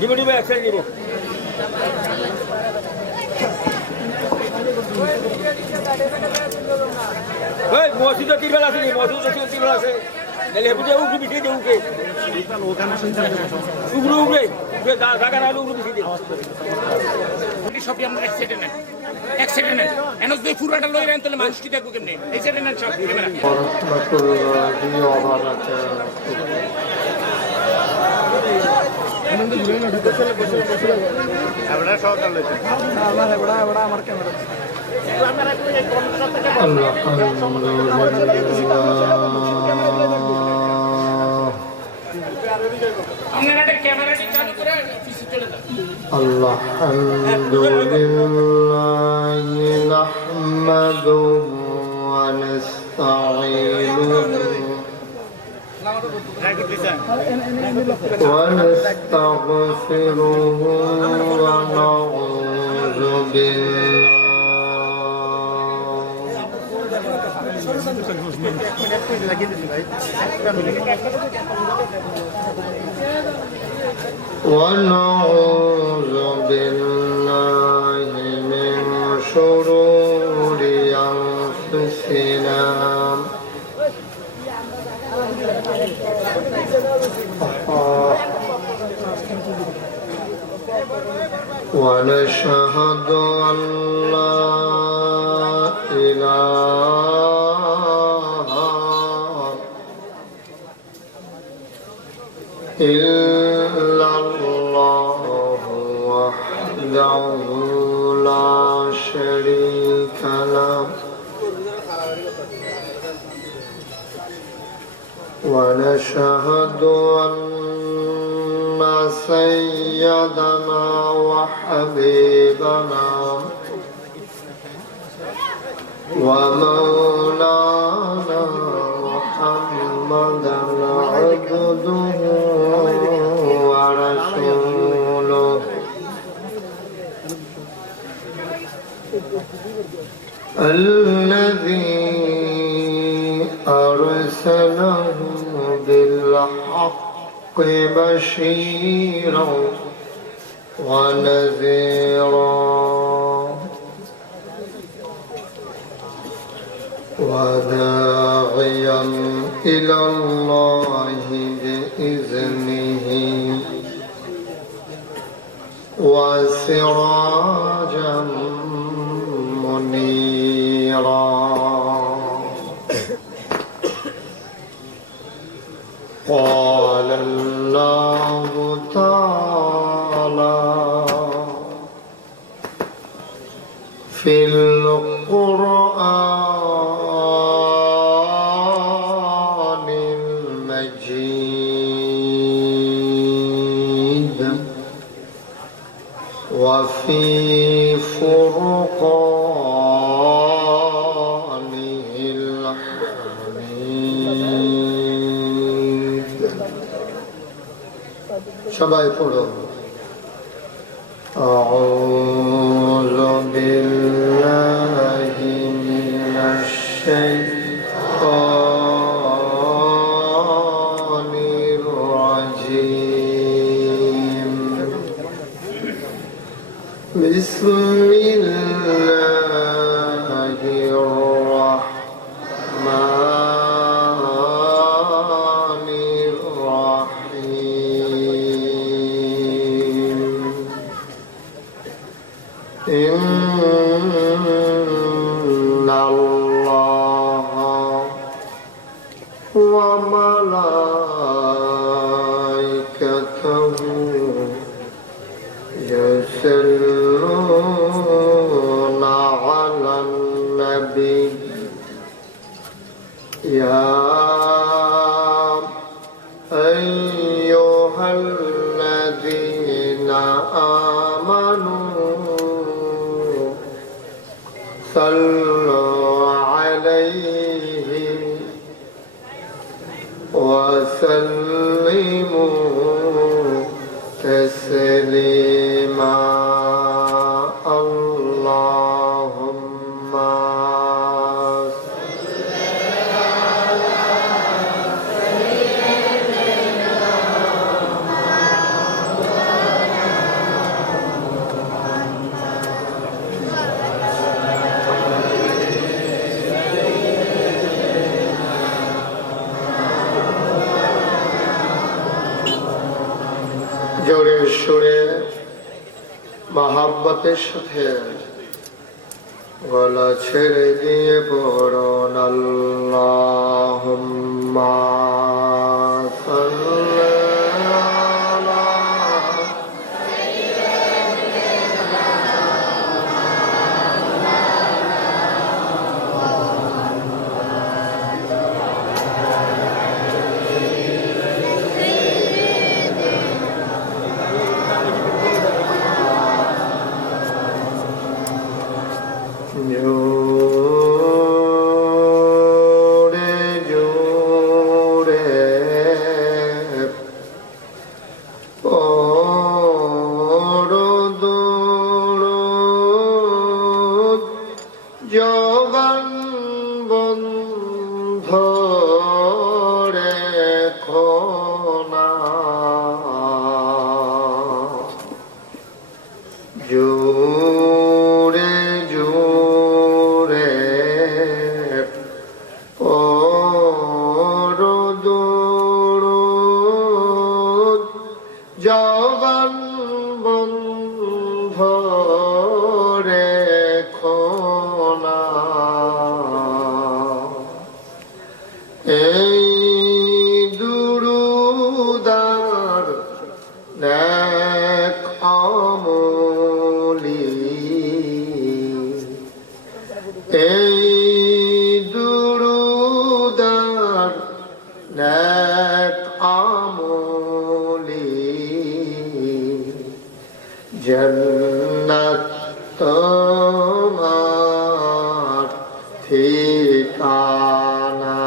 দিব দিব একসাথে দিব ওই মসজিদ তিরবেল আছে মসজিদ তিরবেল আছে তাহলে হেবুতে উগু বিছিয়ে দে উগে উগু উগে জায়গা না উগু বিছিয়ে দে সবই আমরা এক সেকেন্ড নেন এনস দুই ফুরাটা লই রেন তাহলে মানুষ কি দেখবো কেমনে এই সেকেন্ড নেন সব camera Alhamdulillah nahmaduhu wa nasta'inuhu wa nastaghfiruhu wa na'udzu billahi ونعوذ بالله من شرور أنفسنا ونشهد أن لا إله إلا الله وحده لا شريك له ونشهد أن سيدنا وحبيبنا ومولانا محمدا عبده ورسوله الذي أرسله بالحق بشيرا ونذيرا وداعيا إلى الله بإذنه وسراجا منيرا قال الله تعالى في القرآن المجيد وفي فرقانه الحميد সবাই পড়ো أعوذ بالله من الشيطان الرجيم بسم الله الرحمن الرحيم إن الله وملائكته يصلون على النبي يا أيها الذين آمنوا صلوا عليه وسلموا تسليما اللهم صل على سيدنا জোরে সুরে মহাব্বতের সাথে গলা ছেড়ে দিয়ে পড়ুন আল্লাহুম্মা সাল্লি আলা জোরে জোরে পড়ো দুরূদ জবান বন্ধ রেখো না জোরে জোরে পড়ো দুরূদ জবান বন্ধ রেখো না এই দুরূদার নেক আমলি এই দুরূদার নেক আমলি জান্নাত তোমার ঠিকানা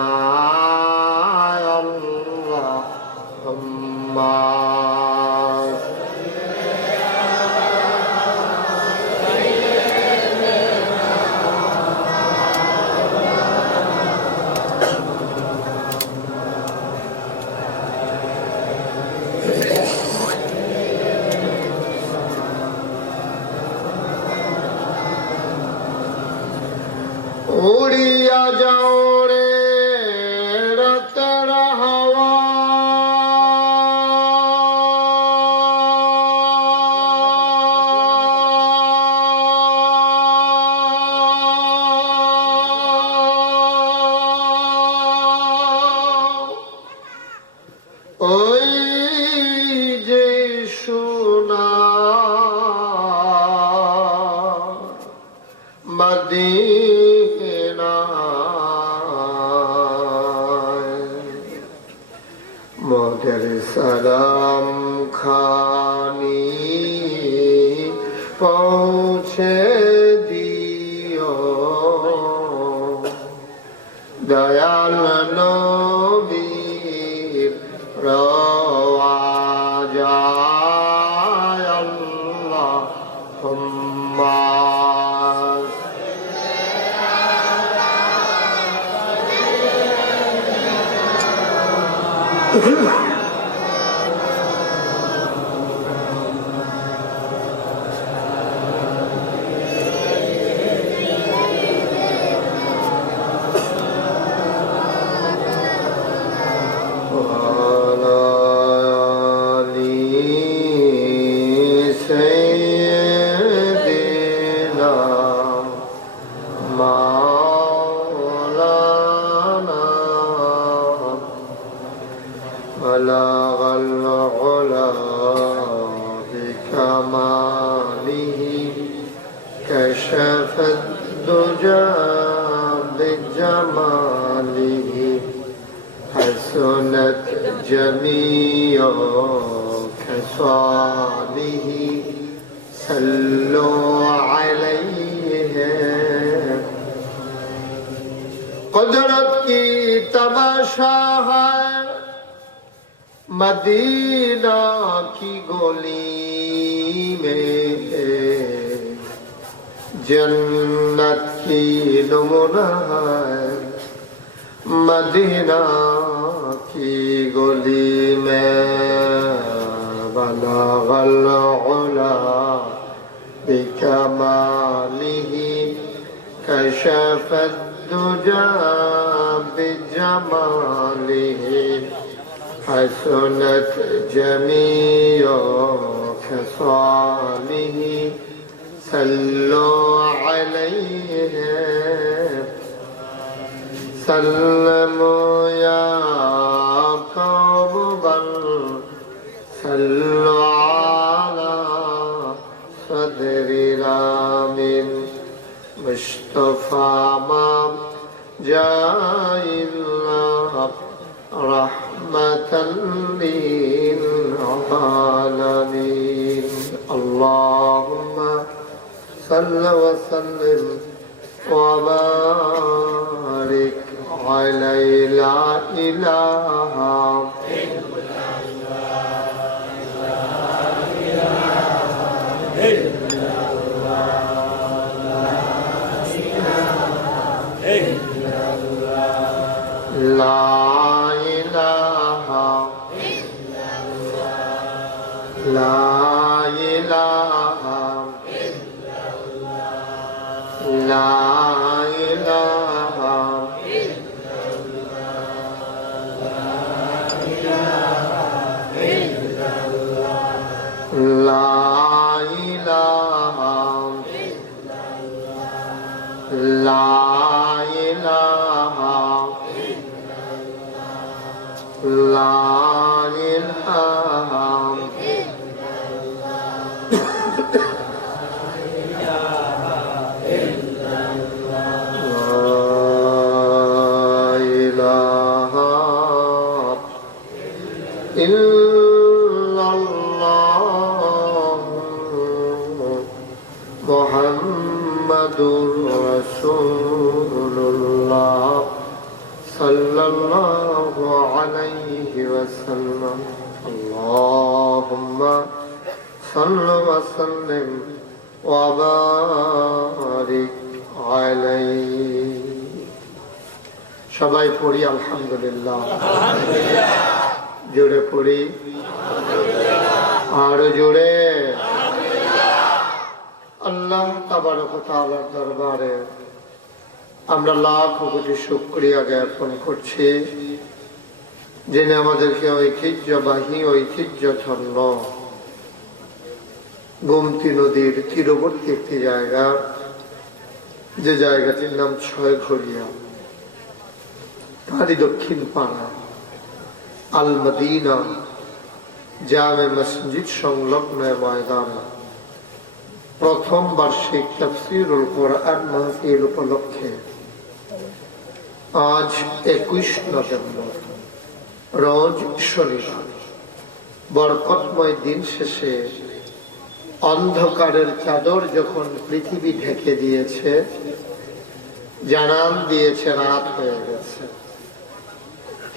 আল্লাহুম্মা উড়িয়া যাও রে রাতের হাওয়া ওই যে সোনা মোদের সালাম খানি পৌঁছে দিও দয়াল নবীর রওয়াজায় আল্লাহুম্মা بلغ العلا بكماله كشف الدجى بجماله حسنت جميع خصاله صلوا عليه قدرت کی تماشا ہے मदीना की गली में जन्नत की नमूना है मदीना की गली में बलगल उला बिकमालिही कशफत दुजा बिजमालिही حسنت جميع خصاله صلوا عليه سلموا يا قوم بل صلوا على صدر رامين مصطفى ما جاء الله رحمة للعالمين اللهم صل وسلم وبارك عليه لا إله لا إله لا إله لا إله لا إله لا إله لا إله إلا الله محمد رسول الله صلى الله عليه وسلم اللهم صل وسلم وبارك عليه সবাই পড়ি আলহামদুলিল্লাহ জোরে পড়ি আরো জোরে আল্লাহ তাবারক ওয়া তাআলার দরবারে আমরা লাখ কোটি শুকরিয়া জ্ঞাপন করছি যিনি আমাদেরকে ঐতিহ্যবাহী ঐতিহ্যধন্য গোমতী নদীর তীরবর্তী একটি জায়গা, যে জায়গাটির নাম ছয়ঘরিয়া, তারই দক্ষিণ পাড়া আল মদিনা জামে মসজিদ সংলগ্ন ময়দান প্রথম বার্ষিক তাফসীরুল কোরআন মাহফিল উপলক্ষে আজ 21 নভেম্বর রোজ শনিবার বরকতময় দিন শেষে অন্ধকারের চাদর যখন পৃথিবী ঢেকে দিয়েছে, জানান দিয়েছে রাত হয়ে গেছে,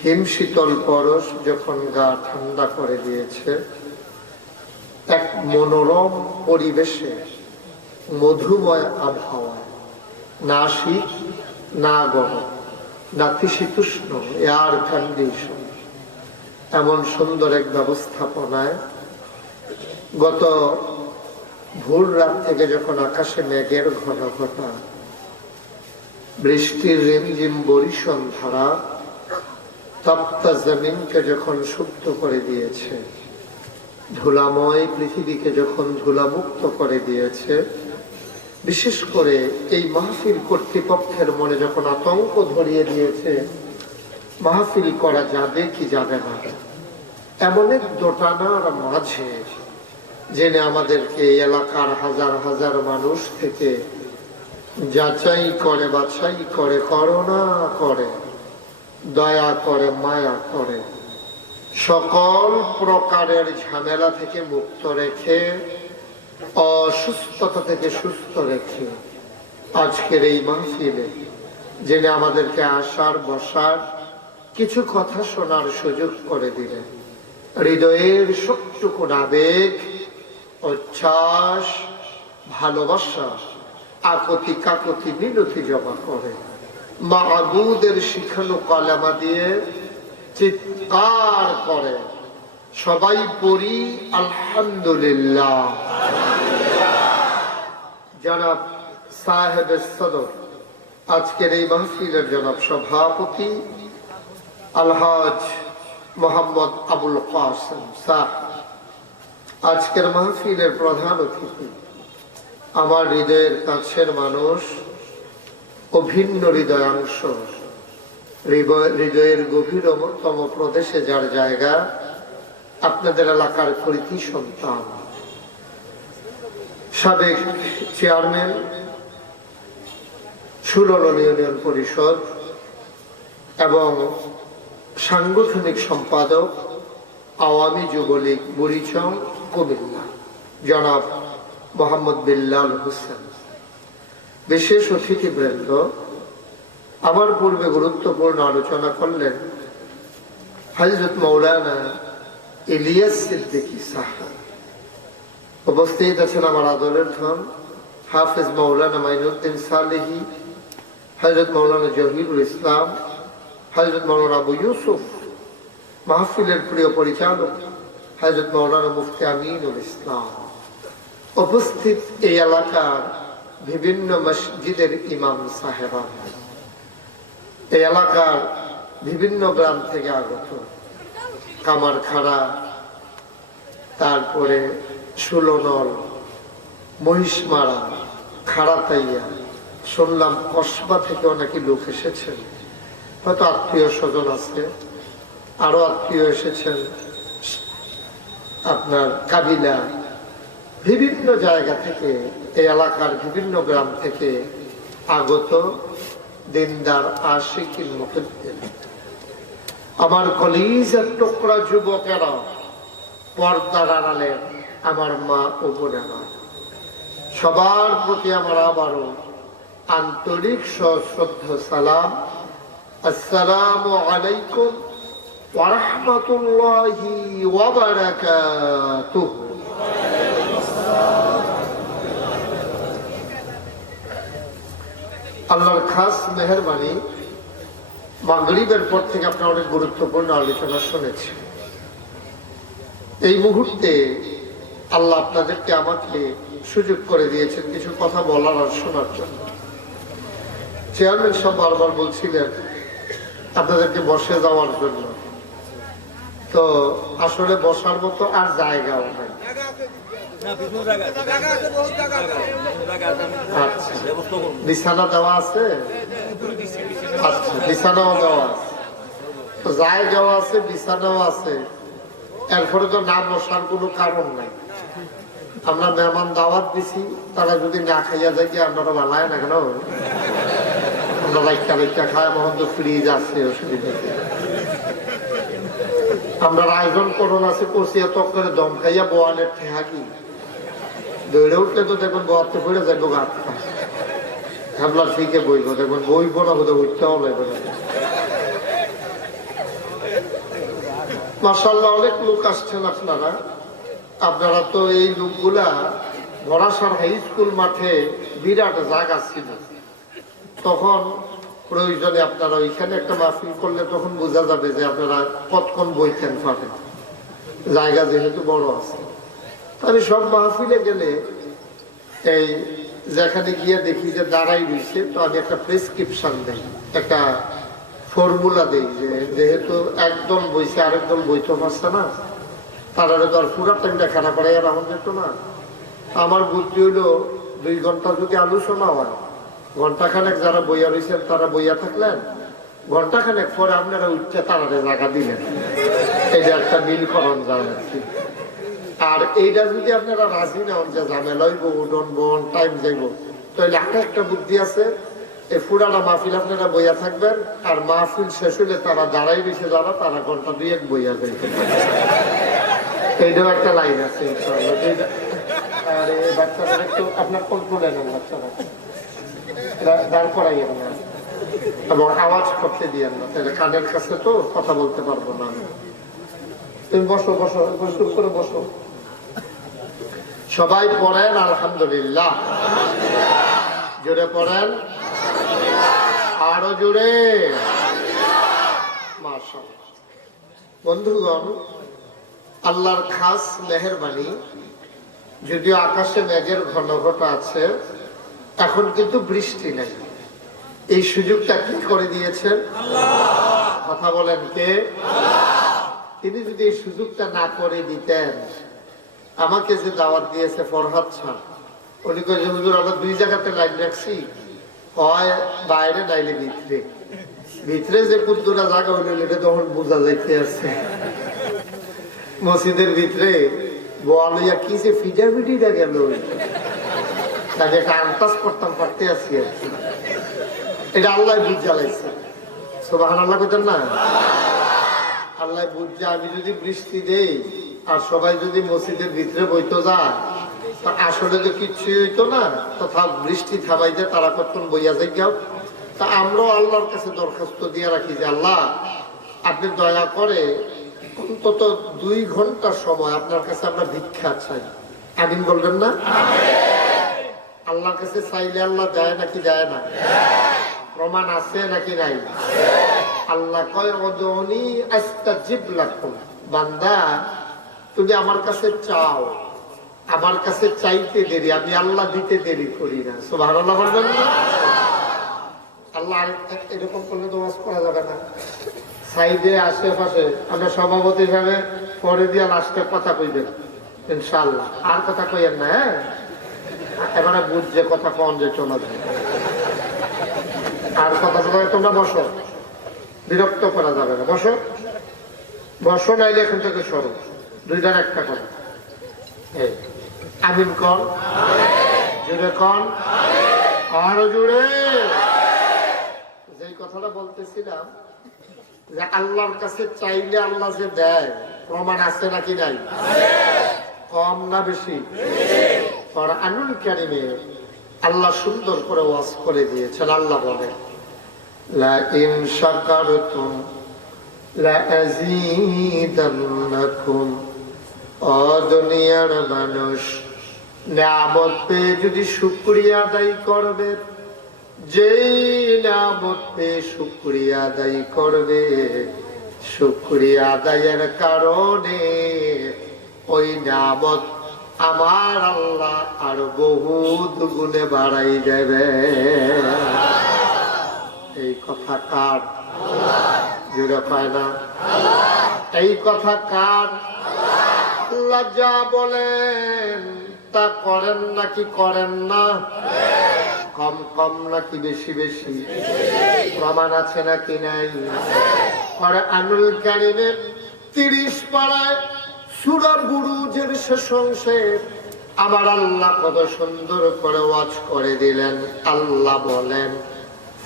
হিমশীতল পরশ যখন গা ঠান্ডা করে দিয়েছে, এক মনোরম পরিবেশে মধুময় আবহাওয়া, না শীত না গরম, নাতিশীতোষ্ণ, এয়ার কন্ডিশন, এমন সুন্দর এক ব্যবস্থাপনায় গত ভোর রাত থেকে যখন আকাশে মেঘের ঘন ঘটা, বৃষ্টির রিমঝিম বরিশন ধারা তপ্ত জমিনকে যখন সুপ্ত করে দিয়েছে, ধুলাময় পৃথিবীকে যখন ধুলামুক্ত করে দিয়েছে, বিশেষ করে এই মাহফিল কর্তৃপক্ষের মনে যখন আতঙ্ক ধরিয়ে দিয়েছে মাহফিল করা যাবে কি যাবে না, এমন এক দোটানার মাঝে জেনে আমাদেরকে এলাকার হাজার হাজার মানুষ থেকে যাচাই করে, বাছাই করে, করুণা করে, দয়া করে, মায়া করে, সকল প্রকারের ঝামেলা থেকে মুক্ত রেখে, অসুস্থতা থেকে সুস্থ রেখে আজকের এই মাহফিলে জেনে আমাদেরকে আসার বসার কিছু কথা শোনার সুযোগ করে দিলেন। হৃদয়ের সবটুকু আবেগ, উচ্ছ্বাস, ভালোবাসা আকতি কাকতি মিনতি জমা করে মাবুদের শিখানো কালেমা দিয়ে চিৎকার করে সবাই পড়ি আলহামদুলিল্লাহ। জনাব সাহেবে সদর, আজকের এই মাহফিলের জনাব সভাপতি আলহাজ মোহাম্মদ আবুল কাসেম সাহ, আজকের মাহফিলের প্রধান অতিথি, আমার হৃদয়ের কাছের মানুষ, অভিন্ন হৃদয়াংশ, হৃদয়ের গভীরতম প্রদেশে যার জায়গা, আপনাদের এলাকার কৃতি সন্তান, সাবেক চেয়ারম্যান সুরল ইউনিয়ন পরিষদ এবং সাংগঠনিক সম্পাদক আওয়ামী যুবলীগ বুড়িচং কুমিল্লা, জনাব মোহাম্মদ বিল্লাল হোসেন, বিশেষ অতিথিবৃন্দ, আমার পূর্বে গুরুত্বপূর্ণ আলোচনা করলেন হযরত মাওলানা ইলিয়াস সিদ্দিকী সাহেব। উপস্থিত আছেন আমার আদরের ধন হাফেজ মাওলানা মাইনুদ্দিন সালেহী, হযরত মাওলানা জহিরুল ইসলাম, হযরত মাওলানা আবু ইউসুফ, মাহফিলের প্রিয় পরিচালক হযরত মাওলানা মুফতি আমিনুল ইসলাম, উপস্থিত এই এলাকার বিভিন্ন মসজিদের ইমাম সাহেবান, এই এলাকার বিভিন্ন গ্রাম থেকে আগত, কামারখাড়া, তারপরে সুলনল, মহিষমারা, খাড়াতাইয়া, শুনলাম কসবা থেকে অনেকে লোক এসেছেন, হয়তো আত্মীয় স্বজন আছে, আরো আত্মীয় এসেছেন, আপনার কাবিলা, বিভিন্ন জায়গা থেকে, এই এলাকার বিভিন্ন গ্রাম থেকে আগত দিনদার আশিকিন মুহিদ্দিন, আমার কলিজার টুকরা যুবকেরা, পর্দার আড়ালের আমার মা ও বোনেরা, সবার প্রতি আমার আবারও আন্তরিক সশ্রদ্ধ সালাম। আসসালামু আলাইকুম ওয়া রাহমাতুল্লাহি ওয়া বারাকাতুহু। আল্লাহর খাস মেহেরবানি, মাগরিবের পর থেকে আপনারা অনেক গুরুত্বপূর্ণ আলোচনা শুনেছেন। এই মুহূর্তে আল্লাহ আপনাদেরকে আমাকে সুযোগ করে দিয়েছেন কিছু কথা বলার আর শোনার জন্য। চেয়ারম্যান সাহেব বারবার বলছিলেন আপনাদেরকে বসে যাওয়ার জন্য, তো আসলে বসার মতো আর জায়গাও নাই। আচ্ছা, বিছানা দেওয়া আছে? আচ্ছা, বিছানাও দেওয়া আছে, তো জায়গাও আছে, বিছানাও আছে, এরপরে তো না বসার কোনো কারণ নাই। আমরা মেহমান দাওয়াত দিছি, তারা যদি না খাইয়া যায় কি আমরা বানায় না কেন? আমরা রাইকা রাইকা খায়, মহন তো ফ্রিজ আছে, অসুবিধা। আমরা আয়োজন করুন আছে, কষিয়া তক করে দম খাইয়া বোয়ালের ঠেহা কি দৌড়ে উঠলে তো দেখবেন বোয়াতে পড়ে যাইব গাছ ভাবলার ঠিকে বইব, দেখবেন বইব না বোধ উঠতেও লাগবে না। মাশাআল্লাহ, অনেক লোক আসছেন আপনারা। আপনারা তো এই লোকগুলা বরাসার হাই স্কুল মাঠে বিরাট জায়গা ছিল, তখন প্রয়োজনে আপনারা ওইখানে একটা মাহফিল করলে তখন বোঝা যাবে যে আপনারা কতক্ষণ বইতেন পাবেন, জায়গা যেহেতু বড় আছে। আমি সব মাহফিলে গেলে এই যেখানে গিয়ে দেখি যে দাঁড়াই রয়েছে, তো আমি একটা প্রেসক্রিপশন দিই, একটা ফর্মুলা দিই যে যেহেতু একদল বইছে আরেকদল বইতে পারছে না, তারা তো আর পুরা টাইমটা খানা করাই আর আমার যেত না। আমার বুদ্ধি হইলো 2 ঘন্টা যদি আলোচনা হয়, ঘন্টাখানেক যারা বইয়া রয়েছেন তারা বইয়া থাকলেন, ঘন্টাখানেক পরে আপনারা উঠছে তারা জায়গা দিলেন, এটা একটা মিলকরণ যায় আর কি। আর এইটা যদি আপনারা রাজি না হন যে ঝামেলা হইব, উডন বন টাইম যাইব, তাহলে একটা বুদ্ধি আছে, এই ফুরানা মাহফিল আপনারা বইয়া থাকবেন, আর মাহফিল শেষ হইলে তারা দাঁড়াই রয়েছে যারা, তারা ঘন্টা 2-1 বইয়া যায়। এইটাও একটা লাইন আছে। আর এই বাচ্চারা একটু আপনার কন্ট্রোলে নেন, বাচ্চারা দাঁড় করাইয়েন না এবং আওয়াজ করতে দিয়েন না, তাহলে কানের কাছে তো কথা বলতে পারবো না। তুমি বসো বসো, চুপ করে বসো। সবাই পড়েন আলহামদুলিল্লাহ, জোরে পড়েন, আরো জোরে মাশাআল্লাহ। বন্ধুগণ, আল্লাহর খাস মেহেরবানি, যদিও আকাশে মেঘের ঘনঘটা আছে, এখন কিন্তু বৃষ্টি নেই। এই সুযোগটা কি করে দিয়েছেন? আল্লাহ। কথা বলেন কে? আল্লাহ। তিনি যদি এই সুযোগটা না করে দিতেন, আমাকে যে দাওয়াত দিয়েছে ফরহাদ স্যার, উনি কয়েছে হুজুর আমরা 2 জায়গাতে লাইন রাখছি, হয় বাইরে নাইলে ভিতরে। ভিতরে যে কুদ্দুরা জায়গা হইল এটা তখন বোঝা যাইতে আছে। মসজিদের ভিতরে বলিয়া কি যে ফিটাফিটিটা গেল, তাকে একটা আন্দাজ করতাম পারতে আছি আর কি। এটা আল্লাহ বুঝ জ্বালাইছে, সুবহানাল্লাহ কইতেন না? আল্লাহ বুঝছে আমি যদি বৃষ্টি দেই আর সবাই যদি মসজিদের ভিতরে বইতো যায়, আসলে তো কিচ্ছু হইতো না। তথা বৃষ্টি থামাইতে তারা কতক্ষণ বইয়া যাই যাও। তা আমরাও আল্লাহর কাছে দরখাস্ত দিয়ে রাখি যে আল্লাহ আপনি দয়া করে অন্তত 2 ঘন্টা সময় আপনার কাছে আমরা ভিক্ষা চাই। আমিন বলবেন না? আল্লাহর কাছে চাইলে আল্লাহ দেয় নাকি দেয় না? প্রমাণ আছে নাকি নাই? আল্লাহ কয় উদউনি আস্তাজিব লাকুম, বান্দা তুমি আমার কাছে চাও, আমার কাছে চাইতে দেরি, আমি আল্লাহ দিতে দেরি করি না। সুবহানাল্লাহ বলবেন না? আল্লাহ এরকম করলে তো ওয়াজ করা যাবে না। সাইডে আশেপাশে আমরা সভাপতি হিসাবে পরে দিয়ে লাস্টে কথা কইবেন ইনশাআল্লাহ। আর কথা কইেন না, হ্যাঁ? এবারে বুঝছে কথা কম যে চলে যায়। আর কথা বলে তোমরা বসো, বিরক্ত করা যাবে না। বসো বসো, নাইলে এখান থেকে সরো। 2টার একটা কথা। আমিন কর, জুড়ে কর, আরো জুড়ে। যেই কথাটা বলতেছিলাম যে আল্লাহর কাছে চাইলে আল্লাহ যে দেয়, প্রমাণ আছে নাকি নাই? কম না বেশি? কুরআনুল কারীমে আল্লাহ সুন্দর করে ওয়াজ করে দিয়েছেন। আল্লাহ বলে লা ইন শাকারতুম লা আযীদান্নাকুম। ও দুনিয়ার মানুষ, নিয়ামত পেয়ে যদি শুকরিয়া আদায় করবে, যেই নিয়ামত পেয়ে শুকরিয়া আদায় করবে, শুকরিয়া আদায়ের কারণে ওই নিয়ামত আমার আল্লাহ আর বহুত গুণে বাড়াই দেবে। এই কথা কার? জুড়ে পায় না? এই কথা কার? আল্লাহ যা বলেন তা করেন নাকি করেন না? কম কম নাকি বেশি বেশি? প্রমাণ আছে নাকি নাই? কুরআনুল কারীমে 30 পারায় সূরা বুরুজের শেষ অংশে আমার আল্লাহ কত সুন্দর করে ওয়াজ করে দিলেন। আল্লাহ বলেন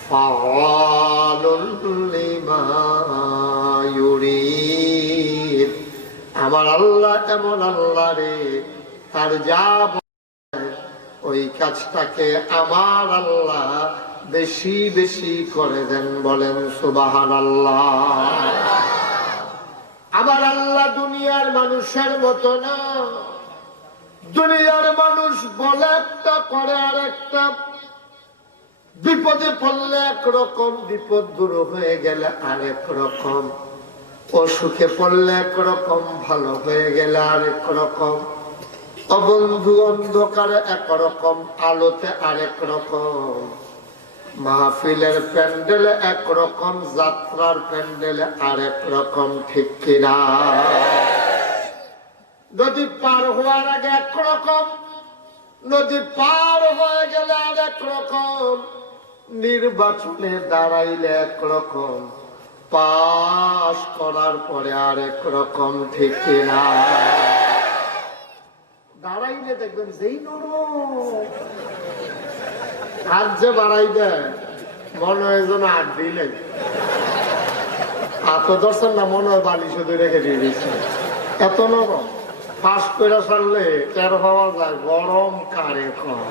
ফাআলুল লিমা ইউরিদ। আমার আল্লাহ এমন আল্লাহ রে, তার যা ওই কাজটাকে আমার আল্লাহ বেশি বেশি করে দেন। বলেন সুবহানাল্লাহ। আমার আল্লাহ দুনিয়ার মানুষের মতো না। দুনিয়ার মানুষ বলে একটা করে আর একটা, বিপদে পড়লে একরকম, বিপদ দূর হয়ে গেলে আরেক রকম, অসুখে পড়লে একরকম, ভালো হয়ে গেলে আরেক রকম, অবন্ধু অন্ধকারে একরকম, আলোতে আরেক রকম, মাহফিলের প্যান্ডেলে একরকম, যাত্রার প্যান্ডেলে আরেক রকম। ঠিক কিনা? নদী পার হওয়ার আগে একরকম, নদী পার হয়ে গেলে আরেক রকম, নির্বাচনে দাঁড়াইলে একরকম, পাস করার পরে আরেক রকম। ঠিক কিনা? দাঁড়াইলে দেখবেন যেই নরম, হাত যে বাড়াই দেয় মনে হয় যেন হাত দিলেন, হাত দর্শন না মনে হয় বালি শুধু রেখে দিয়ে দিচ্ছে। এত নরম, ফাঁস করে সারলে টের হওয়া যায় গরম কারে কম।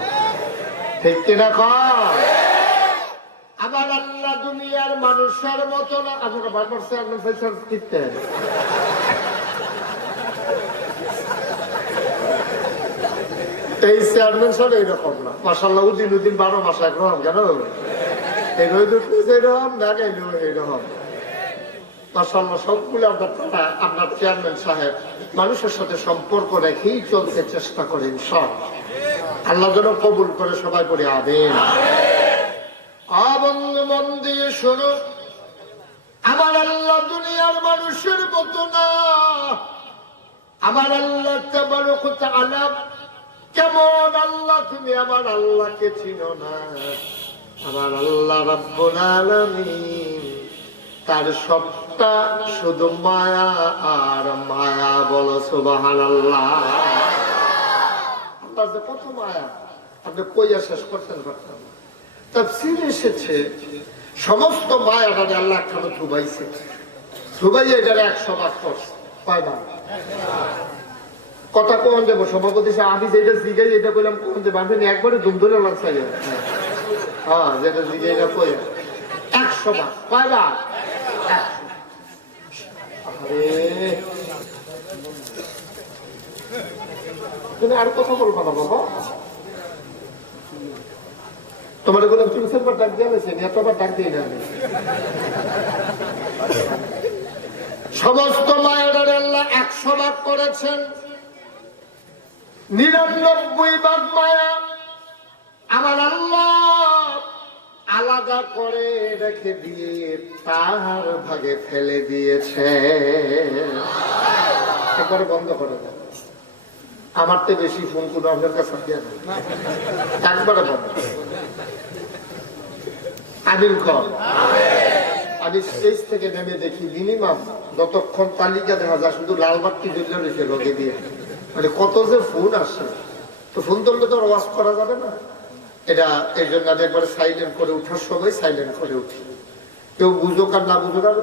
ঠিক কিনা কম? আমার আল্লাহ দুনিয়ার মানুষের মতো না। আপনারা বার করছে আপনার পয়সা কিনতেন, এই চেয়ারম্যান সব এইরকম না। মাশাআল্লাহ উদিন 12 মাস একরকম। কেন? এই রোদ উঠতেছে এরকম, দেখাইলেও এইরকম। মাশাআল্লাহ সবগুলো আপনার চেয়ারম্যান সাহেব মানুষের সাথে সম্পর্ক রেখেই চলতে চেষ্টা করেন। সব আল্লাহ যেন কবুল করে। সবাই বলি আমিন। বন্ধু মন দিয়ে শোনো, আমার আল্লাহ দুনিয়ার মানুষের মতো না। আমার আল্লাহ তাবারক ওয়া তাআলা কেমন আল্লাহ, তুমি আমার আল্লাহকে চিনো না। আমার আল্লাহ রাব্বুল আলামিন, তার সবটা শুধু মায়া আর মায়া। বলো সুবহানাল্লাহ। আল্লাহর যে কত মায়া আপনি কইয়া শেষ করতেন পারতেন না। তাফসীরে এসেছে সমস্ত মায়াটাকে আল্লাহ একখানে থুবাইছে, থুবাইয়া এটারে 100 ভাগ করছে। কয়বার কথা কোন দেবো সভাপতি সাহেব, আমি যেটা জিগাই এটা কইলাম কোন দেবো, আমি একবারে ধুম ধরে লাগছাই। হ্যাঁ, যেটা জিগাই এটা কই 100 ভাগ। কয়বার? তুমি আর কথা বলবো না বাবা, তোমার কোনো 300 বার ডাক দিয়ে গেছে, এতবার ডাক দিই না আমি। সমস্ত মায়ের আল্লাহ 100 ভাগ করেছেন। 99 ভাগ মায়া আমার আল্লাহ আলাদা করে রেখে দিয়ে তার ভাগে ফেলে দিয়েছে। একবারে বন্ধ করে দেন, আমার তো বেশি ফোন কোনো আপনার কাছে দিয়ে না, একবারে বন্ধ। আমিন কর। আমি স্টেজ থেকে নেমে দেখি মিনিমাম যতক্ষণ তালিকা দেখা যায় শুধু লাল বাতি জ্বলে রয়েছে রোগে দিয়ে, মানে কত যে ফোন আসে। তো ফোন ধরলে তো ওয়াজ করা যাবে না, এটা এই জন্য আমি একবারে সাইলেন্ট করে উঠার সময় সাইলেন্ট করে উঠি। কেউ বুঝুক আর না বুঝুক, আর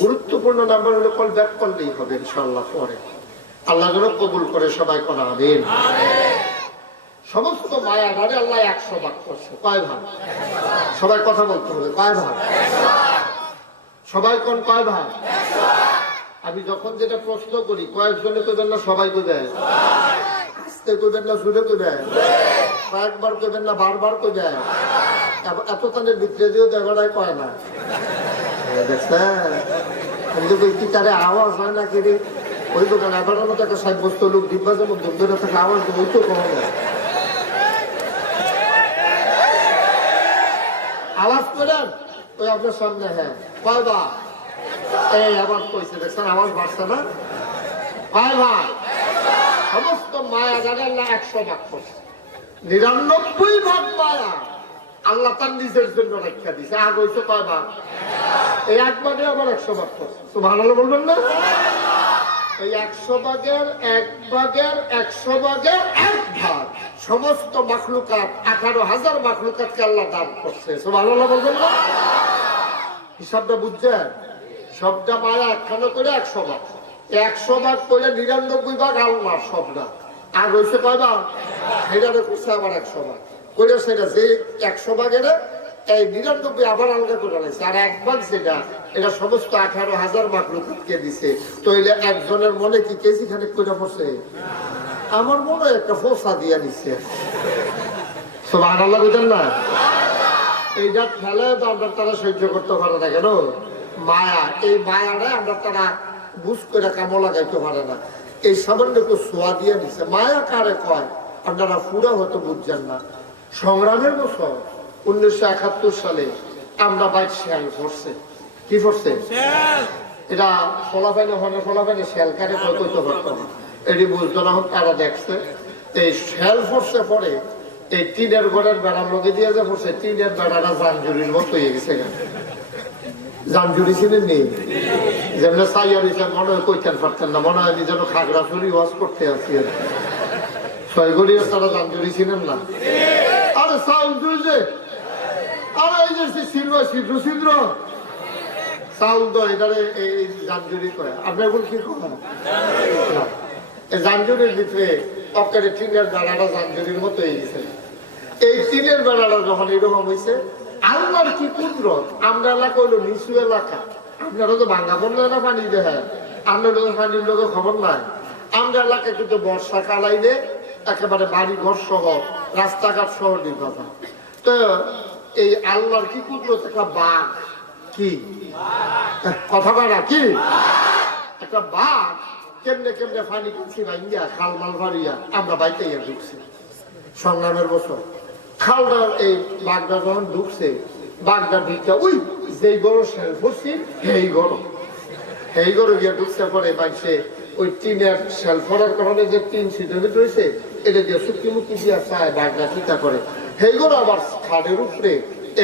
গুরুত্বপূর্ণ নাম্বার হলে কল ব্যাক করলেই হবে ইনশাআল্লাহ। পরে আল্লাহ যেন কবুল করে সবাই করা আমিন। সমস্ত মায়া ঘরে আল্লাহ 100 ভাগ করছে। কয় ভাগ? সবাই কথা বলতে হবে। কয় ভাগ? সবাই কোন কয় ভাগ? আমি যখন যেটা প্রশ্ন করি কয়েকজনে কইবেন না সবাই কইবে, আস্তে কইবেন না জোরে কইবে, কয়েকবার কইবেন না বারবার কইবে, এত তানের ভিতরে দিয়েও জায়গাটাই কয় না। দেখছেন আমি তো কি তারে আওয়াজ হয় না কি রে, ওই দোকান এবার মতো একটা সাব্যস্ত লোক ডিব্বা যেমন ধরে ধরে থাকে আওয়াজ ওই তো কম আওয়াজ করেন ওই আপনার সামনে। হ্যাঁ, কয়বার? এই আবার কইছে, দেখছেন আওয়াজ বাড়ছে না? কয়বার? সমস্ত মায়া জানে আল্লাহ 100 ভাগ করছে। 99 ভাগ মায়া আল্লাহ তার নিজের জন্য রক্ষা দিছে। আগ হইছে কয়বার? এই একবারে আবার 100 ভাগ করছে। সুবহানাল্লাহ বলবেন না? এই 100 ভাগের 1 ভাগের 100 ভাগের 1 ভাগ সমস্ত মাখলুকাত 18,000 মাখলুকাতকে আল্লাহ দান করছে। সুবহানাল্লাহ বলবেন না? হিসাবটা বুঝছেন? সবটা মায়া একখানে করে 100 ভাগ, 100 ভাগ করে 99 ভাগ আল্লাহ সবটা। আর রয়েছে কয় ভাগ? সেটারে করছে আবার 100 ভাগ করে, সেটা যে 100 ভাগের এই 99 আবার আলাদা করে রয়েছে। আর 1 ভাগ যেটা এটা সমস্ত 18,000 মাখলুকাতকে দিছে। তো এটা একজনের মনে কি কেজি খানিক করে পড়ছে? আমার মনে একটা ফোসা দিয়ে দিচ্ছে। সুবহানাল্লাহ বুঝেন না? এইটা ফেলে তো আমরা তারা সহ্য করতে পারে না কেন? মায়া, এই মায়াটা আমরা তারা বুঝ করে কামো লাগাইতে পারে না। এই সামান্য একটু সোয়া দিয়ে দিচ্ছে। মায়া কারে কয় আপনারা পুরা হয়তো বুঝছেন না। সংগ্রামের বছর 1971 সালে আমরা বাইক শেল করছে। কি করছে? এটা ফলাফাইনে হনে ফলাফাইনে শেল কারে কয় কইতে পারতো না, এটি বুঝতো না। তারা দেখছে এই শেল ফোর্সে পরে এই টিনের ঘরের বেড়ার লগে দিয়ে যে পড়ছে, টিনের বেড়াটা জানজুরির মতো হয়ে গেছে। জানজুরি ছিলেন নেই যেমন সাইয়ার হিসাব মনে হয় কইতেন পারতেন না, মনে হয় যেন খাগড়াছড়ি ওয়াজ করতে আসি আর ছয়গড়িও তারা জানজুরি ছিলেন না। আরে চাউল যে আরে এই যে ছিদ্র ছিদ্র চাউল তো এটারে এই জানজুরি কয়। আপনার বল কি কয়? এই জানজুরির ভিতরে অকেরে টিনের বেড়াটা জানজুরির মতো হয়ে গেছে। এই টিনের বেড়াটা যখন এরকম হয়েছে, আল্লাহর কি কুদরত। আমরা এলাকা হইলো নিচু এলাকা, আপনারা তো ভাঙ্গা বললে না পানি দেয়, আমরা লোক পানির লোকের খবর নাই। আমরা এলাকায় কিন্তু বর্ষাকাল আইলে একেবারে বাড়ি ঘর সহ রাস্তাঘাট সহ নির্বাচন। তো এই আল্লাহর কি কুদরত, একটা বাঘ, কি কথা বলে না কি, একটা বাঘ কেমনে কেমনে পানি কিনছি ভাইয়া খালমাল ভারিয়া আমরা বাইতে ঢুকছি। সংগ্রামের বছর খালটা এই বাঘটা যখন ঢুকছে, বাগদা ঢুকতে ওই যেই গরু শেল্ফ হচ্ছি এই গরু গিয়ে ঢুকতে পরে পাইছে ওই টিনের শেল্ফ করার কারণে যে টিন সিটের ভিতরে রয়েছে এটা দিয়ে শুকি মুখি দিয়া চায় বাগদা চিন্তা করে সেই গরু আবার খাটের উপরে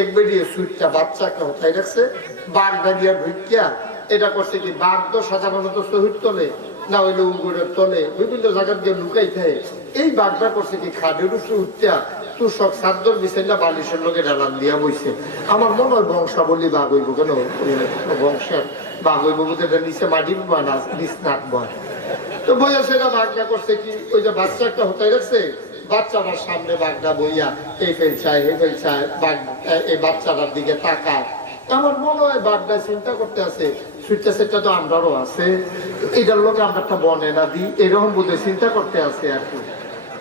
এক বেরিয়ে সুইটটা বাচ্চাকে হতাই রাখছে বাগদা দিয়া ঢুকিয়া এটা করছে কি বাঘ তো সাধারণত শহীদ তলে না হইলে উগুরের তলে বিভিন্ন জায়গা দিয়ে লুকাই থাকে এই বাঘটা করছে কি খাটের উপরে উঠতিয়া তুষক সাদ্দর বিছাইলা বালিশের লোকে ডালান দিয়া বইছে আমার মনে হয় বংশাবলী বাঘ হইব কেন বংশের বাঘ হইব বলতে নিচে মাটি বয় না নিচ নাক বয় তো বইয়া সেটা বাঘটা করছে কি ওই যে বাচ্চা একটা হতাই রাখছে বাচ্চাটার সামনে বাঘটা বইয়া এই ফেল চায় এই ফেল চায় বাঘ এই বাচ্চাটার দিকে তাকায় আমার মনে হয় বাঘটা চিন্তা করতে আছে সুইটটা সেটটা তো আমরারও আছে এটার লোকে আমরা একটা বনে না দিই এরকম বোধহয় চিন্তা করতে আছে আর কি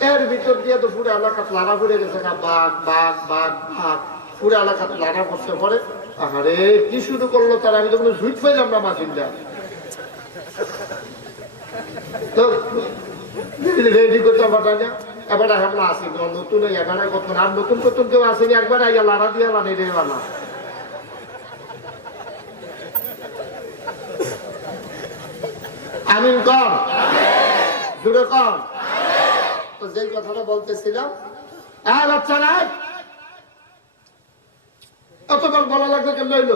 এর ভিতর দিয়ে তো পুরো এলাকা লাড়া ঘুরে গেছে না বাঘ বাঘ বাঘ বাঘ পুরো এলাকা লাড়া করতে পরে আরে কি শুরু করলো তার আমি তো কোনো সুইট পাইলাম না মাসিনটা তো রেডি করতে পারতাম না এবার আমরা আসি নতুন এখানে কত আর নতুন নতুন কেউ আসেনি একবার আইয়া লাড়া দিয়ে লানি রে বানা আমিন কম জুড়ে কম তো যেই কথাটা বলতেছিলাম বাচ্চা নাই অতবার বলা লাগবে কেন লইল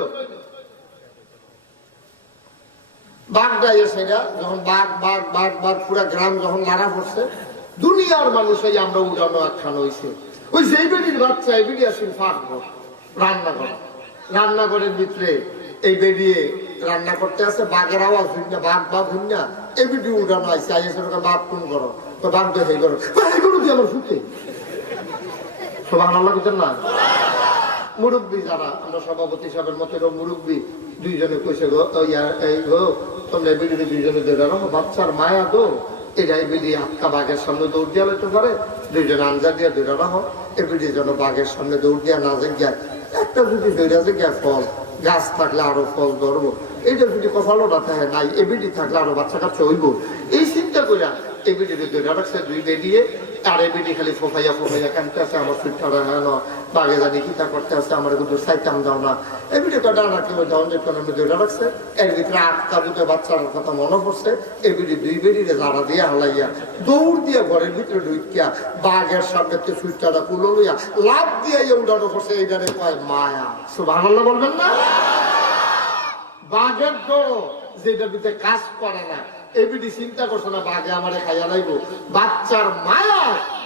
বাঘটা এসে যখন বাঘ বাঘ বাঘ বাঘ পুরা গ্রাম যখন লাড়া পড়ছে দুনিয়ার মানুষ এই আমরা উড়ানো একখান হয়েছে ওই যেই বেডির বাচ্চা এই বেডি আসেন ফাঁকবো রান্নাঘরের ভিতরে এই বেরিয়ে রান্না করতে আসে বাঘের আওয়াজ হই না বাঘ বাঘ হই না এই বেডি উড়ানো আছে আইসে বাঘ কোন করো তো বাঘ তো সেই করো এগুলো দিয়ে আমার ফুটে সুবহানাল্লাহ বুঝেন না মুরব্বী যারা আমরা সভাপতি সাহেবের মতো মুরব্বী দুইজনে কইছে গো এই গো তোমরা বেরিয়ে দুইজনে দেখানো বাচ্চার মায়া তো এটাই বেরিয়ে আটকা বাঘের সামনে দৌড় দিয়া লইতে পারে দুইজনে আঞ্জা দিয়ে দৌড়া রাখো এ বেরিয়ে যেন বাঘের সামনে দৌড় দিয়া না যে গিয়া একটা যদি দৌড়া যে গিয়া ফল গাছ থাকলে আরো ফল ধরবো এইটা যদি কপালটা থাকে নাই এ বেডি থাকলে আরো বাচ্চা কাচ্চা হইব এই চিন্তা করিয়া এই বেডিতে দৌড়া রাখছে দুই বেরিয়ে আর এই বেডি খালি ফোফাইয়া ফোফাইয়া কানতে আছে আমার সুইটারা হেন বাঘে জানি কিতা করতে আছে আমার কিন্তু সাইতাম দাও না এই ভিডিওটা ডানা কেউ যখন যখন আমি দৌড়া রাখছে এর ভিতরে আটটা বুঝে বাচ্চার কথা মনে পড়ছে এই বেডি দুই বেডিরে জাড়া দিয়ে হালাইয়া দৌড় দিয়ে ঘরের ভিতরে ঢুকিয়া বাঘের সামনে সুইটারা কুলো লইয়া লাভ দিয়ে উঠানো করছে এইটারে কয় মায়া সুবহানাল্লাহ বলবেন না বাঘের দৌড় যেটার ভিতরে কাজ করে না এবিডি চিন্তা করছে না বাঘে আমারে খাইয়া লাইব বাচ্চার মায়া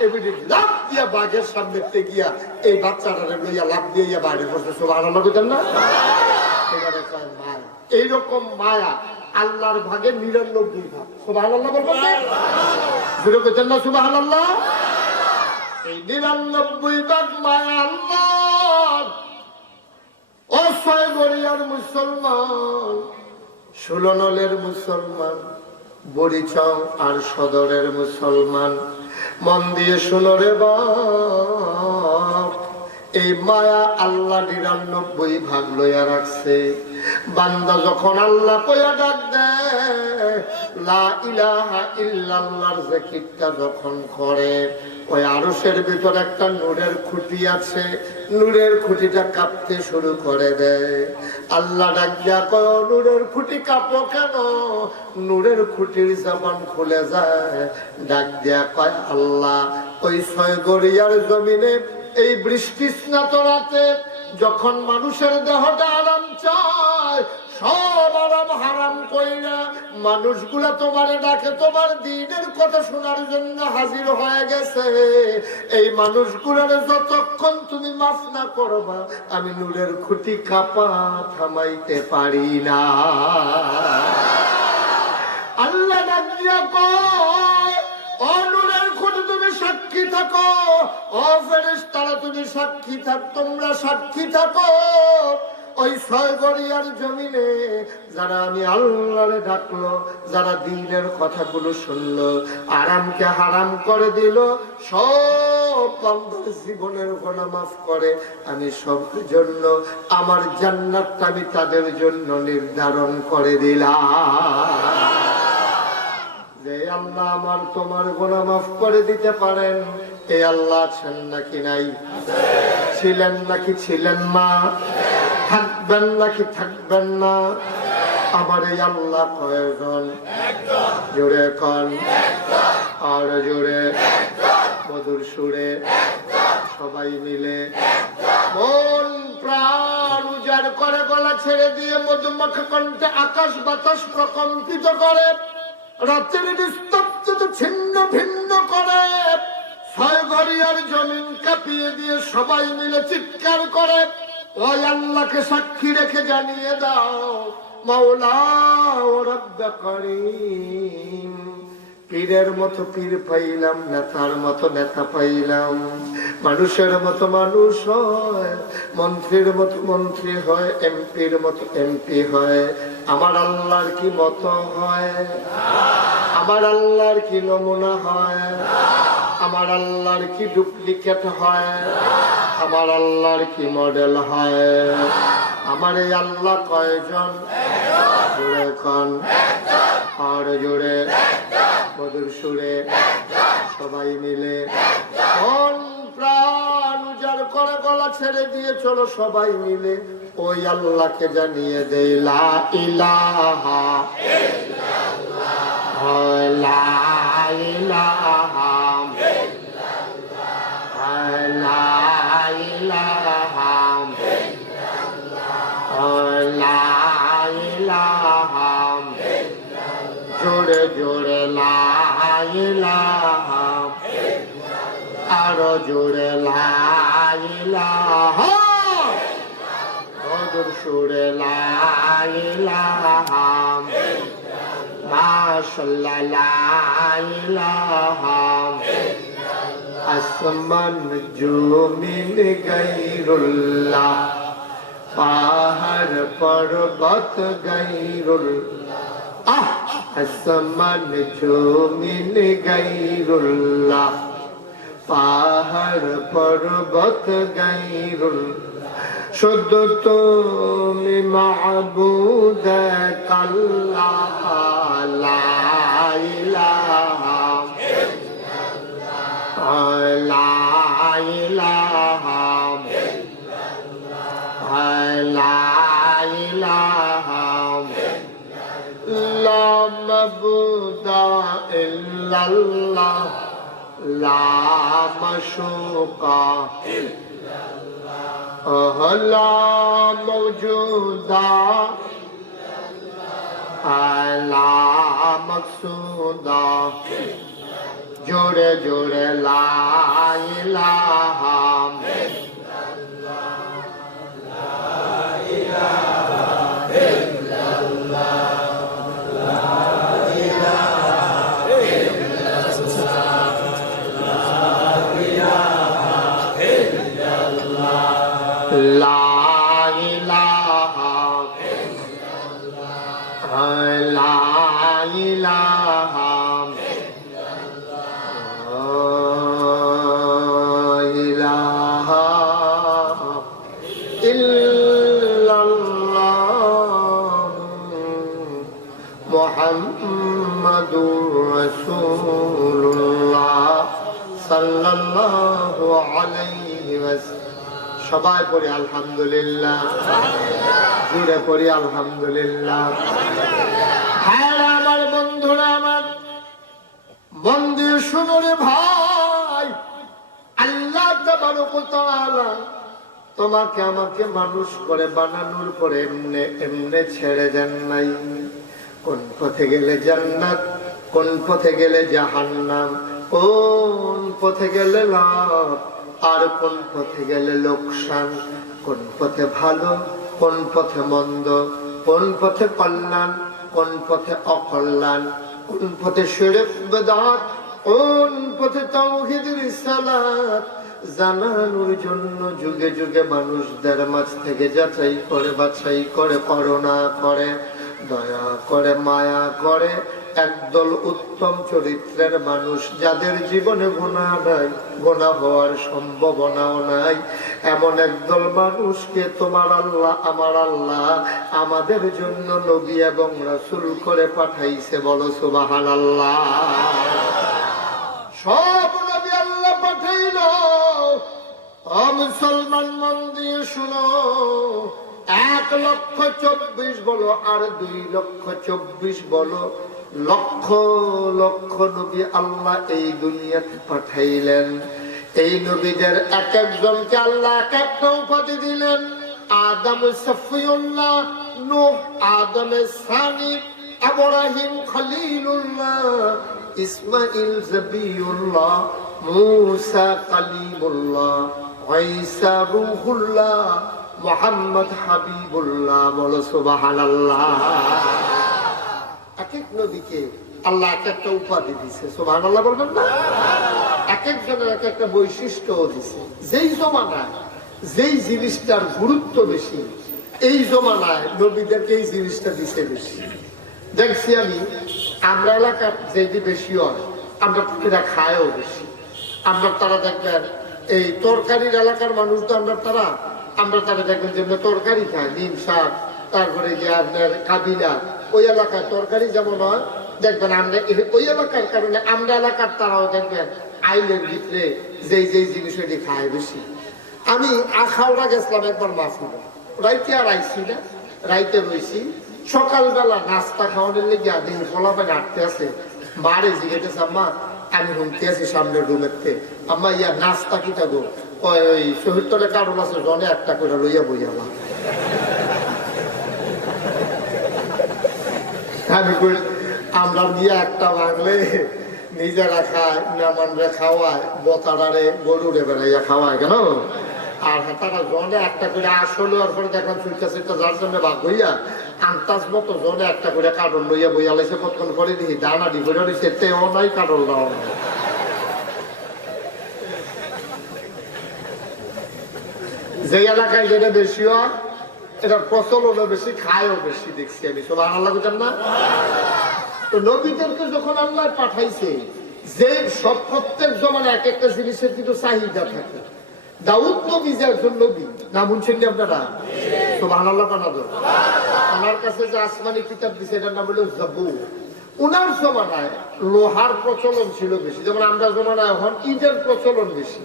এবিডি লাভ দিয়া বাঘের সামনে গিয়া এই বাচ্চাটারে লইয়া লাভ দিয়ে বাইরে পড়ছে সুবহানাল্লাহ বুঝেন না এবারে কয় মায়া এইরকম মায়া আল্লাহর ভাগে ৯৯ ভাগ সুবহানাল্লাহ বলবেন না জোরে বুঝেন না সুবহানাল্লাহ এই ৯৯ ভাগ মায়া আল্লাহ ও ছয়গড়িয়ার মুসলমান সুলনলের মুসলমান বরিচাও আর সদরের মুসলমান মন দিয়ে শুনো রে বাপ এই মায়া আল্লাহ ৯৯ ভাগ লইয়া রাখছে বান্দা যখন আল্লাহ কইয়া ডাক দেয় লা ইলাহা ইল্লাল্লাহর জিকিরটা যখন করে ওই আরশের ভিতর একটা নূরের খুঁটি আছে নূরের খুঁটিটা কাঁপতে শুরু করে দেয় আল্লাহ ডাক দিয়া কয় নূরের খুঁটি কাঁপো কেন নূরের খুঁটির জবান খুলে যায় ডাক দিয়া কয় আল্লাহ ওই ছয়গড়িয়ার জমিনে এই বৃষ্টি স্নাত রাতে যখন মানুষের দেহটা আরাম চায় সব আরাম হারাম কইরা মানুষগুলা তোমারে ডাকে তোমার দ্বীনের কথা শোনার জন্য হাজির হয়ে গেছে এই মানুষগুলার যতক্ষণ তুমি মাফ না করবা আমি নূরের খুঁটি কাঁপা থামাইতে পারি না আল্লাহ ডাক দিয়া কয় ও নূরের খুঁটি তুমি সাক্ষী থাকো ও ফেরেশতারা তুমি সাক্ষী থাক তোমরা সাক্ষী থাকো ওই ছয়গড়িয়ার জমিনে যারা আমি আল্লাহরে ডাকলো যারা দ্বীনের কথাগুলো শুনলো আরামকে হারাম করে দিল সব বান্দার জীবনের গুনাহ মাফ করে আমি সব জন্য আমার জান্নাতটা আমি তাদের জন্য নির্ধারণ করে দিলাম যে আল্লাহ আমার তোমার গুনাহ মাফ করে দিতে পারেন, এই আল্লাহ আছেন নাকি নাই? ছিলেন নাকি ছিলেন না? থাকবেন নাকি থাকবেন না? আমার এই আল্লাহ কয়জন? জোরে কন, আর জোরে, মধুর সুরে, সবাই মিলে মন প্রাণ উজাড় করে গলা ছেড়ে দিয়ে মধুমাখা কণ্ঠে আকাশ বাতাস প্রকম্পিত করে, রাতের নিস্তব্ধতা ছিন্ন ভিন্ন করে, ছয় ঘরিয়ার জমিন কাঁপিয়ে দিয়ে সবাই মিলে চিৎকার করে, ওই আল্লাহকে সাক্ষী রেখে জানিয়ে দাও, মাওলা ও রব্ব করিম। পীরের মতো পীর পাইলাম, নেতার মতো নেতা পাইলাম, মানুষের মতো মানুষ হয়, মন্ত্রীর মতো মন্ত্রী হয়, এমপির মতো এমপি হয়। আমার আল্লাহর কি মতো হয়? আমার আল্লাহর কি নমুনা হয়? আমার আল্লাহর কি ডুপ্লিকেট হয়? আমার আল্লাহর কি মডেল হয়? আমার এই আল্লাহ কয়জন? জোরে কন, আর জোরে, মধুর সুরে, সবাই মিলে মন প্রাণ উজাড় করে গলা ছেড়ে দিয়ে চলো সবাই মিলে ওই আল্লাহকে জানিয়ে দেই, লা ইলাহা ইল্লাল্লাহ, লা ইলাহা ইল্লাল্লাহ, লা ইলাহা ইল্লাল্লাহ, লা ইলাহা, জোরে জোরে লা ইলাহা, আরো জোরে লা ইলাহা, মধুর সুরে লা ইলাহা, মাশাআল্লাহ লা ইলাহা, আসমান জমিন গায়রুল্লাহ, পাহাড় পর্বত গায়রুল্লাহ, আসমান জমিন গায়রুল্লাহ, পাহাড় পর্বত গায়রুল্লাহ, শুধু তুমি মাবুদ আল্লাহ, লা ইলাহা ইল্লাল্লাহ, লা ইলাহা লা ইলাহা লা মাবুদা ইল্লাল্লাহ, লা মাশুকা ইল্লাল্লাহ, লা মাওজুদা লা মাকসুদা, জোরে জোরে লা ইলাহা লা ইলাহা লা ইলাহা ইলাহা ইল্লাল্লাহ মুহাম্মাদুর রাসূলুল্লাহ সাল্লাল্লাহু আলাইহি ওয়াসাল্লাম। সবাই পড়ি আলহামদুলিল্লাহ, জুড়ে পড়ি আলহামদুলিল্লাহ। হ্যাঁ আমার বন্ধুরা, আমার বন্ধু শুনো রে ভাই, আল্লাহ তাবারক ওয়া তাআলা তোমাকে আমাকে মানুষ করে বানানোর পরে এমনে এমনে ছেড়ে যান নাই। কোন পথে গেলে জান্নাত, কোন পথে গেলে জাহান্নাম, কোন পথে গেলে লাভ আর কোন পথে গেলে লোকসান, কোন পথে ভালো, কোন পথে মন্দ, কোন পথে কল্যাণ, কোন পথে অকল্যাণ, কোন পথে শিরক বিদআত, কোন পথে তাওহীদ রিসালাত জানানোর জন্য যুগে যুগে মানুষদের মাঝ থেকে যাচাই করে বাছাই করে, করুণা করে, দয়া করে, মায়া করে একদল উত্তম চরিত্রের মানুষ, যাদের জীবনে গুনাহ নাই, গুনাহ হওয়ার সম্ভাবনাও নাই, এমন একদল মানুষকে তোমার আল্লাহ, আমার আল্লাহ আমাদের জন্য নবী এবং রাসূল করে পাঠাইছে। বলো সুবহানাল্লাহ। সব নবী আল্লাহ পাঠাইল। মুসলমান মন দিয়ে শুনো, 1,24,000 বলো আর 2,24,000 বলো, লক্ষ লক্ষ নবী আল্লাহ এই দুনিয়াতে পাঠাইলেন। এই নবীদের এক একজনকে আল্লাহ এক একটা উপাধি দিলেন। আদম সফিউল্লাহ, নূহ আদম সানি, ইব্রাহিম খলিলুল্লাহ, ইসমাইল জবিউল্লাহ, মূসা কালিমুল্লাহ, ঈসা রূহুল্লাহ, মুহাম্মদ হাবিবুল্লাহ। বলো সুবহানাল্লাহ। এক এক নবীকে আল্লাহ এক একটা উপাধি দিছে। সুবহানাল্লাহ বলবেন না? এক একজনের এক একটা বৈশিষ্ট্য দিছে। যেই জমানায় যেই জিনিসটার গুরুত্ব বেশি, এই জমানায় নবীদেরকে এই জিনিসটা দিছে বেশি। দেখছি আমি, আমরা এলাকার যেটি বেশি হয়, আমরা তারা খায়ও বেশি। আমরা তারা দেখবেন এই তরকারির এলাকার মানুষ তো আমরা তারা দেখবেন যে তরকারি খায়, নিম শাক, তারপরে যে আপনার কাবিলা, ওই এলাকায় তরকারি যেমন হয় দেখবেন, আমরা ওই এলাকার কারণে আমরা এলাকার তারাও দেখবেন আইলের ভিতরে যেই যেই জিনিস ওইটি খায় বেশি। আমি আখাউড়া গেছিলাম একবার মাহফিলে, রাইতে আর আইসি না, রাইতে রয়েছি। সকালবেলা নাস্তা খাওয়ানোর লেগে দেখি ফলাফল আটতে আছে। মারে জিজ্ঞেস, আম্মা আমি হুমতে আছি সামনের রুমের, আম্মা ইয়া নাস্তা কি থাকবো? ওই শহীদ তলে কারণ আছে, জনে একটা করে লইয়া বইয়া। আমি আমরা দিয়ে একটা বাংলে নিজেরা খায়, মেহমানরা খাওয়ায়, বতারারে গরুরে বেড়াইয়া খাওয়ায় কেন? আর তারা জনে একটা করে আসলে ওর পরে দেখলাম সুইটা সুইটা যার জন্য ভাগ হইয়া আন্তাজ মতো জনে একটা করে কারণ লইয়া বইয়া লাইছে। কতক্ষণ করে দিই দানা দি করে দিচ্ছে, তেও নাই কারণ দাও নাই। যে এলাকায় যেটা বেশি হয়, এটার প্রচলনও বেশি, খায়ও বেশি দেখছি আমি। সুবহানাল্লাহ বুঝেন না? তো নবীদেরকে যখন আল্লাহ পাঠাইছে, যে সব প্রত্যেক জমানায় এক একটা জিনিসের কিন্তু চাহিদা থাকে। দাউদ নবী যে একজন নবী, নাম শুনছেন আপনারা? সুবহানাল্লাহ বানাদো। ওনার কাছে যে আসমানি কিতাব দিছে, এটার নাম হলো জাবুর। ওনার জমানায় লোহার প্রচলন ছিল বেশি, যেমন আমরা জমানায় এখন ইটের প্রচলন বেশি।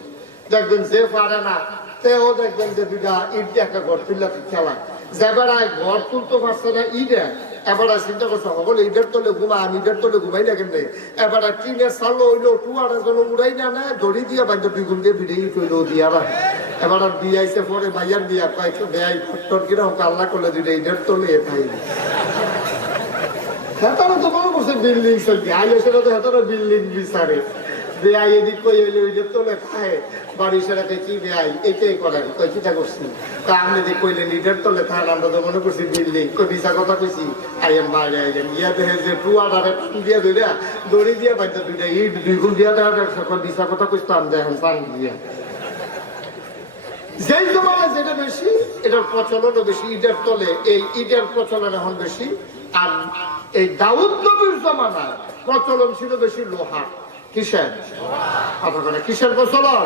দেখবেন যে পারে না তেও দেখবেন যে দুটা ইট দিয়ে একটা ঘর তুললে খেলা, যেবারায় ঘর তুলতে পারছে না ইটে, এবারে চিন্তা করছে সকলে ইটের তলে ঘুমা, আমি ইটের তলে ঘুমাই না কেন? এবারে টিনের চালো হইলো টুয়ারা যেন উড়াই না না, দড়ি দিয়ে বাইন্দে বিগুন দিয়ে ভিড়ে ইট হইলো দিয়া রাখে। এবার বিয়াইছে পরে ভাইয়ার বিয়া কয়েক বেয়াই ফট্টর কিনা আল্লাহ করলে দুইটা ইটের তলে পাই। হেতারা তো মনে করছে বিল্ডিং চলছে, আইলে সেটা তো হেতারা বিল্ডিং বিচারে। বেয়াই এদিক কই হইলে ইটের তলে খায়, বাড়ি সেটাকে কি বেয়াই এটাই করেন, কই চিন্তা করছি। তা আপনি যে কইলেন ইটের তলে থাকেন, আমরা তো মনে করছি বিল্ডিং। কই বিশা কথা কইছি, আইয়েন বাইরে আইলেন ইয়া দেখে যে টুয়াটারে দিয়া ধরিয়া দড়ি দিয়া বাইতে দুইটা ইট দুইগুণ দিয়া দেওয়া সকল বিশা কথা কইতাম দেখেন পান দিয়া। যেই জমানায় যেটা বেশি, এটার প্রচলনও বেশি। ইটের তলে এই ইটের প্রচলন এখন বেশি। আর এই দাউদ নবীর জমানায় প্রচলন ছিল বেশি লোহা। কিসের কিসের প্রচলন?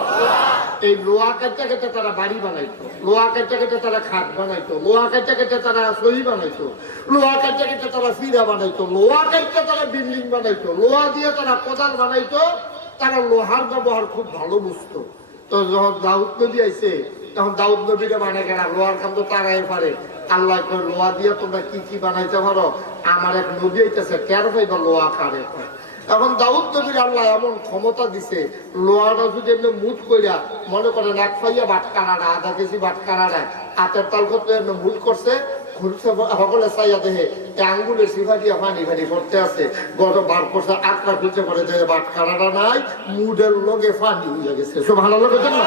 এই লোহা কাটতে কেটে তারা বাড়ি বানাইতো, লোহা কাটতে কেটে তারা খাট বানাইতো, লোহা কাটতে কেটে তারা সহি বানাইতো, লোহা কাটতে কেটে তারা ফিরা বানাইতো, লোহা কাটতে তারা বিল্ডিং বানাইতো, লোহা দিয়ে তারা কোদাল বানাইতো। তারা লোহার ব্যবহার খুব ভালো বুঝতো। তো যখন দাউদ নবী আইছে, তখন দাউদ নবীকে মানে কেনা লোহার কাম তো তারাই পারে। আল্লাহ লোহা দিয়ে তোমরা কি কি বানাইতে পারো? আমার এক নবী আইতেছে, কেন ভাইবা লোহা কারে। এখন দাউদ নবীর আল্লাহ এমন ক্ষমতা দিছে, লোহাটা যদি এমনি মুঠ কইরা মনে করেন এক ফাইয়া বাটকানা না, আধা কেজি বাটকানা না, হাতের তাল করতে এমনি মুঠ করছে, সকলে চাইয়া দেখে আঙ্গুলের শিফা দিয়া পানি ফানি করতে আছে, গরম বার করছে, আটটা খুঁজে করে দেখে বাটকানাটা নাই, মুডের লগে পানি হয়ে গেছে। সব ভালো লাগে না?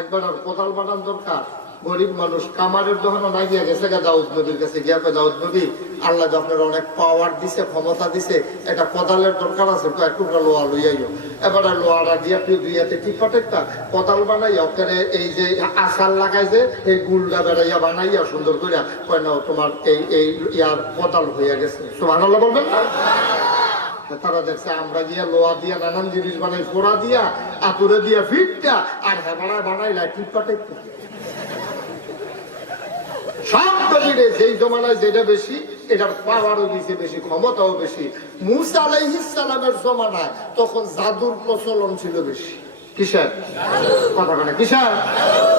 একবার আর কোদাল বানান দরকার, গরিব মানুষ কামারের দোকানে না গিয়া গেছে দাউদ নবীর কাছে গিয়া কয় দাউদ নবী আল্লাহ তো আপনার অনেক পাওয়ার দিছে, ক্ষমতা দিছে, এটা কোদালের দরকার আছে, তো একটু লোহা লইয়াইও। এবারে লোহাটা দিয়ে আপনি দুই হাতে টিপা টেকটা কোদাল বানাইয়া ওখানে এই যে আশাল লাগাই যে এই গুলটা বেড়াইয়া বানাইয়া সুন্দর করে কয় না তোমার এই ইয়ার কোদাল হইয়া গেছে। সুবহানাল্লাহ বলবেন না? তারা দেখছে আমরা গিয়া লোহা দিয়া নানান জিনিস বানাই, ফোড়া দিয়া আতুরে দিয়া ফিটটা আর হেবাড়া বানাইলা টিপা টেকটা। সব নবীরে যেই জমানায় যেটা বেশি, এটার পাওয়ারও বেশি, ক্ষমতাও বেশি। মুসা আলাইহিস সালামের জমানায় তখন জাদুর প্রচলন ছিল বেশি। কিসের কথা বলে? কিসের?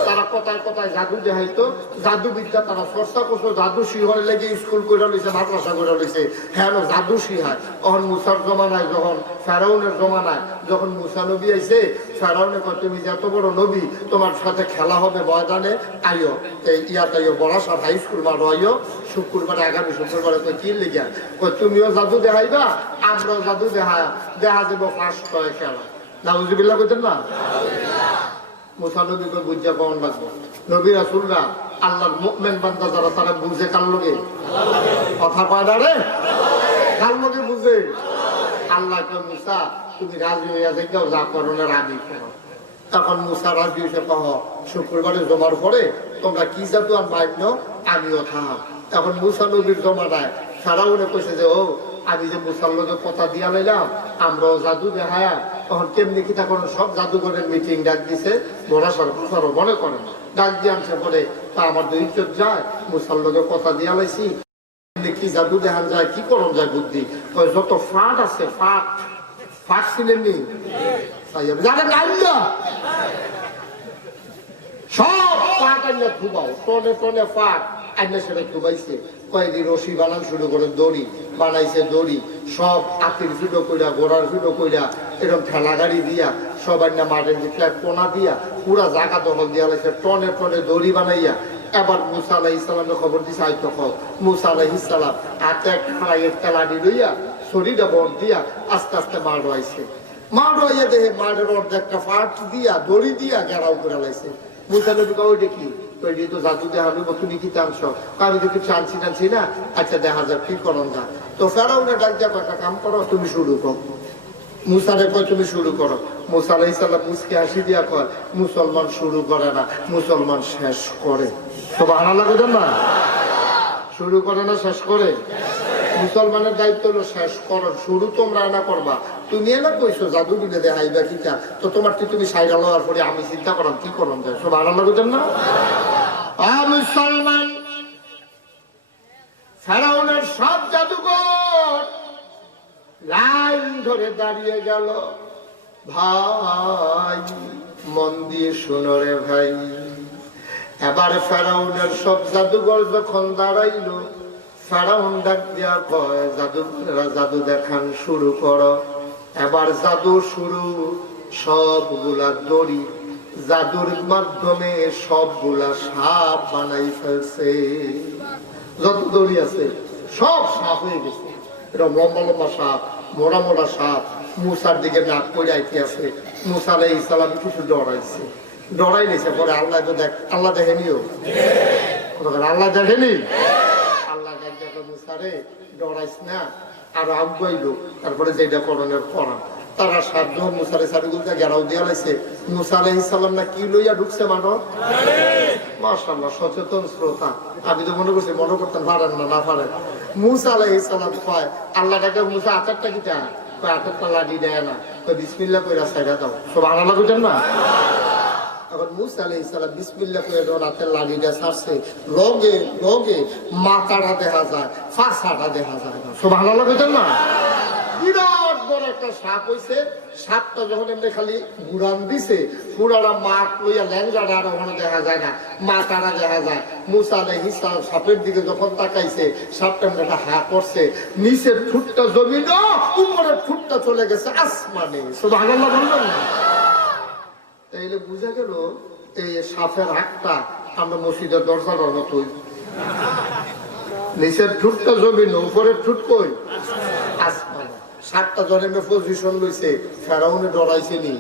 তারা কোথায় কোথায় জাদু দেখাইতো, জাদুবিদ্যা তারা চর্চা করতো, জাদু শিহরে লেগে স্কুল করে লইছে, মাদ্রাসা করে লইছে। হ্যাঁ জাদু শিহায়। তখন মুসার জমানায়, যখন ফেরাউনের জমানায়, যখন মুসা নবী আইছে, ফেরাউনে কয় তুমি যে এত বড় নবী, তোমার সাথে খেলা হবে ময়দানে, আইও এই ইয়াতে আইও, বড়াসার হাই স্কুল মারো আইও শুক্রবারে, আগামী শুক্রবারে। কই কি লিগা? কই তুমিও জাদু দেখাইবা, আমরাও জাদু দেখা যাবো ফার্স্ট হয় খেলা। নাউজুবিল্লাহ কইতেন না? মুসা নবী কই বুঝা পাওয়ান লাগবে। নবী রাসূলরা আল্লাহর মুমিন বান্দা যারা, তারা বুঝে কার লগে কথা কয় না রে, কার লগে বুঝে? আল্লাহ কয় মুসা তুমি রাজি হইয়া যাও, যা করণের আমি করো। তখন মুসা রাজি হইছে, কহ শুক্রবারে জমার পরে তোমরা কি জাদু আর মান্য, আমিও থাম। এখন মুসা নবীর জমানায় ফেরাউনে কইছে যে ও আমি যে মুসার লগে কথা দিয়া লাইলাম, আমরাও জাদু দেখায়া। তখন কেমনি কি তখন সব জাদুঘরের মিটিং ডাক দিছে, বড়াসার প্রচারও মনে করেন ডাক দিয়ে আনছে। বলে তা আমার তো ইজ্জত যায়, মুসার লগে কথা দিয়া লাইছি, কি জাদু দেখান যায়, কি করণ যায় বুদ্ধি। যত ফাট আছে, ফাট ফাট ছিলেন নি সব ফাট আইনা থুবাও, টনে টনে ফাট আইনা সেটা থুবাইছে। কয়েকদিন রশি বানান শুরু করে, দড়ি বানাইছে, দড়ি সব আতির জুটো কইরা, ঘোড়ার জুটো কইরা, এরকম ঠেলা গাড়ি দিয়া সব আইনা মাঠের দিকে কোনা দিয়া পুরা জায়গা দখল দিয়া লাগছে, টনে টনে দড়ি বানাইয়া। এবার মুসা আলাইহিস সালামের খবর দিছে, আইতো খবর মুসা আলাইহিস সালাম হাতে একটা লাঠি লইয়া শরীরটা বর দিয়া আস্তে আস্তে মার রয়েছে। মার রইয়া দেখে মাঠের অর্ধেকটা ফাট দিয়া দড়ি দিয়া ঘেরাও করে লাইছে। মুসা নবী কয় ওইটা কি? তো জাদু দেখানো, তুমি কি টানছ? আমি তো কিছু আনছি টানছি না। আচ্ছা দেখা যাক কি করণ যায়। তো ফেরাউনে ডাক দিয়া একটা কাম করো, তুমি শুরু করো। মুসারে কয় তুমি শুরু করো। মুসা আলাইহিস সালাম মুসকে হাসি দিয়া কয় মুসলমান শুরু করে না, মুসলমান শেষ করে। সুবহানাল্লাহ কইতেন না? শুরু করে না, শেষ করে। মুসলমানের দায়িত্ব হলো শেষ করো, শুরু তোমরা না করবা। তুমি এলা কইছো জাদু দিলে দেখাইবা কিটা, তো তোমার কি তুমি সাইরা লওয়ার পরে আমি চিন্তা করাম কি করলাম যায়। সুবহানাল্লাহ কইতেন না? মুসলমান ফেরাউনের সব জাদুঘর লাইন ধরে দাঁড়িয়ে গেল। ভাই মন দিয়ে শুনো রে ভাই, এবার ফেরাউনের সব জাদুঘর যখন দাঁড়াইলো, ফেরাউন ডাক দিয়া কয় জাদুঘরেরা জাদু দেখান শুরু করো। এবার জাদু শুরু, সবগুলা দড়ি জাদুর মাধ্যমে সবগুলা সাপ বানাই ফেলছে। যত দড়ি আছে সব সাপ হয়ে গেছে, এরকম লম্বা লম্বা সাপ, মোড়া মোড়া সাপ। মুসার দিকে নাক করে আইতে আছে। মুসা আলাইহিস সালাম কিছু ডরাইছে, ডরাই নিছে। পরে আল্লাহ তো দেখ, আল্লাহ দেখেনিও, আল্লাহ দেখেনি। আল্লাহ দেখে মুসারে ডরাইস না, আর আগাইলো। তারপরে যেটা করণের করা, তারা সাধ্য মুসারে সারিগুলটা গেরাও দিয়া লাইছে। মুসা আলাইহিস সালাম না কি লইয়া ঢুকছে মানব। মাশাআল্লাহ সচেতন শ্রোতা। আমি তো মনে করছি মনে করতেন পারেন না, না পারেন। মুসা আলাইহিস সালাম কয় আল্লাহ ডাকে মুসা আচারটা কিটা, কয় আচারটা লাঠি দেয় না, কয় বিসমিল্লাহ কইরা সাইডা দাও। সুবহানাল্লাহ কইতেন না? এখন মুসা আলাইহিস সালাম বিসমিল্লাহ কইরা যখন হাতের লাঠিটা ছাড়ছে, লগে লগে মাথাটা দেখা যায়, ফাঁসাটা দেখা যায় না। সুবহানাল্লাহ কইতেন না? বিরাট বড় একটা সাপ হইছে। সাপটা যখন এমনি খালি ঘুরান দিছে, পুরাটা মাঠ লইয়া ল্যাংড়াটা আর ওখানে দেখা যায় না, মাথাটা দেখা যায়। মুসা আলাইহিস সালাম সাপের দিকে যখন তাকাইছে, সাপটা একটা হা করছে, নিচের ঠুটটা জমিন, উপরের ঠুটটা চলে গেছে আসমানে। সুবহানাল্লাহ বলবেন না? তাইলে বুঝা গেল এই সাপের হাতটা আমরা মসজিদের দরজার মতোই, নিচের ঠুটটা জমিন, উপরের ঠুট কই আসমানে। সাতটা জনের পজিশন লইছে, ফেরাউনে ডরাইছে নি?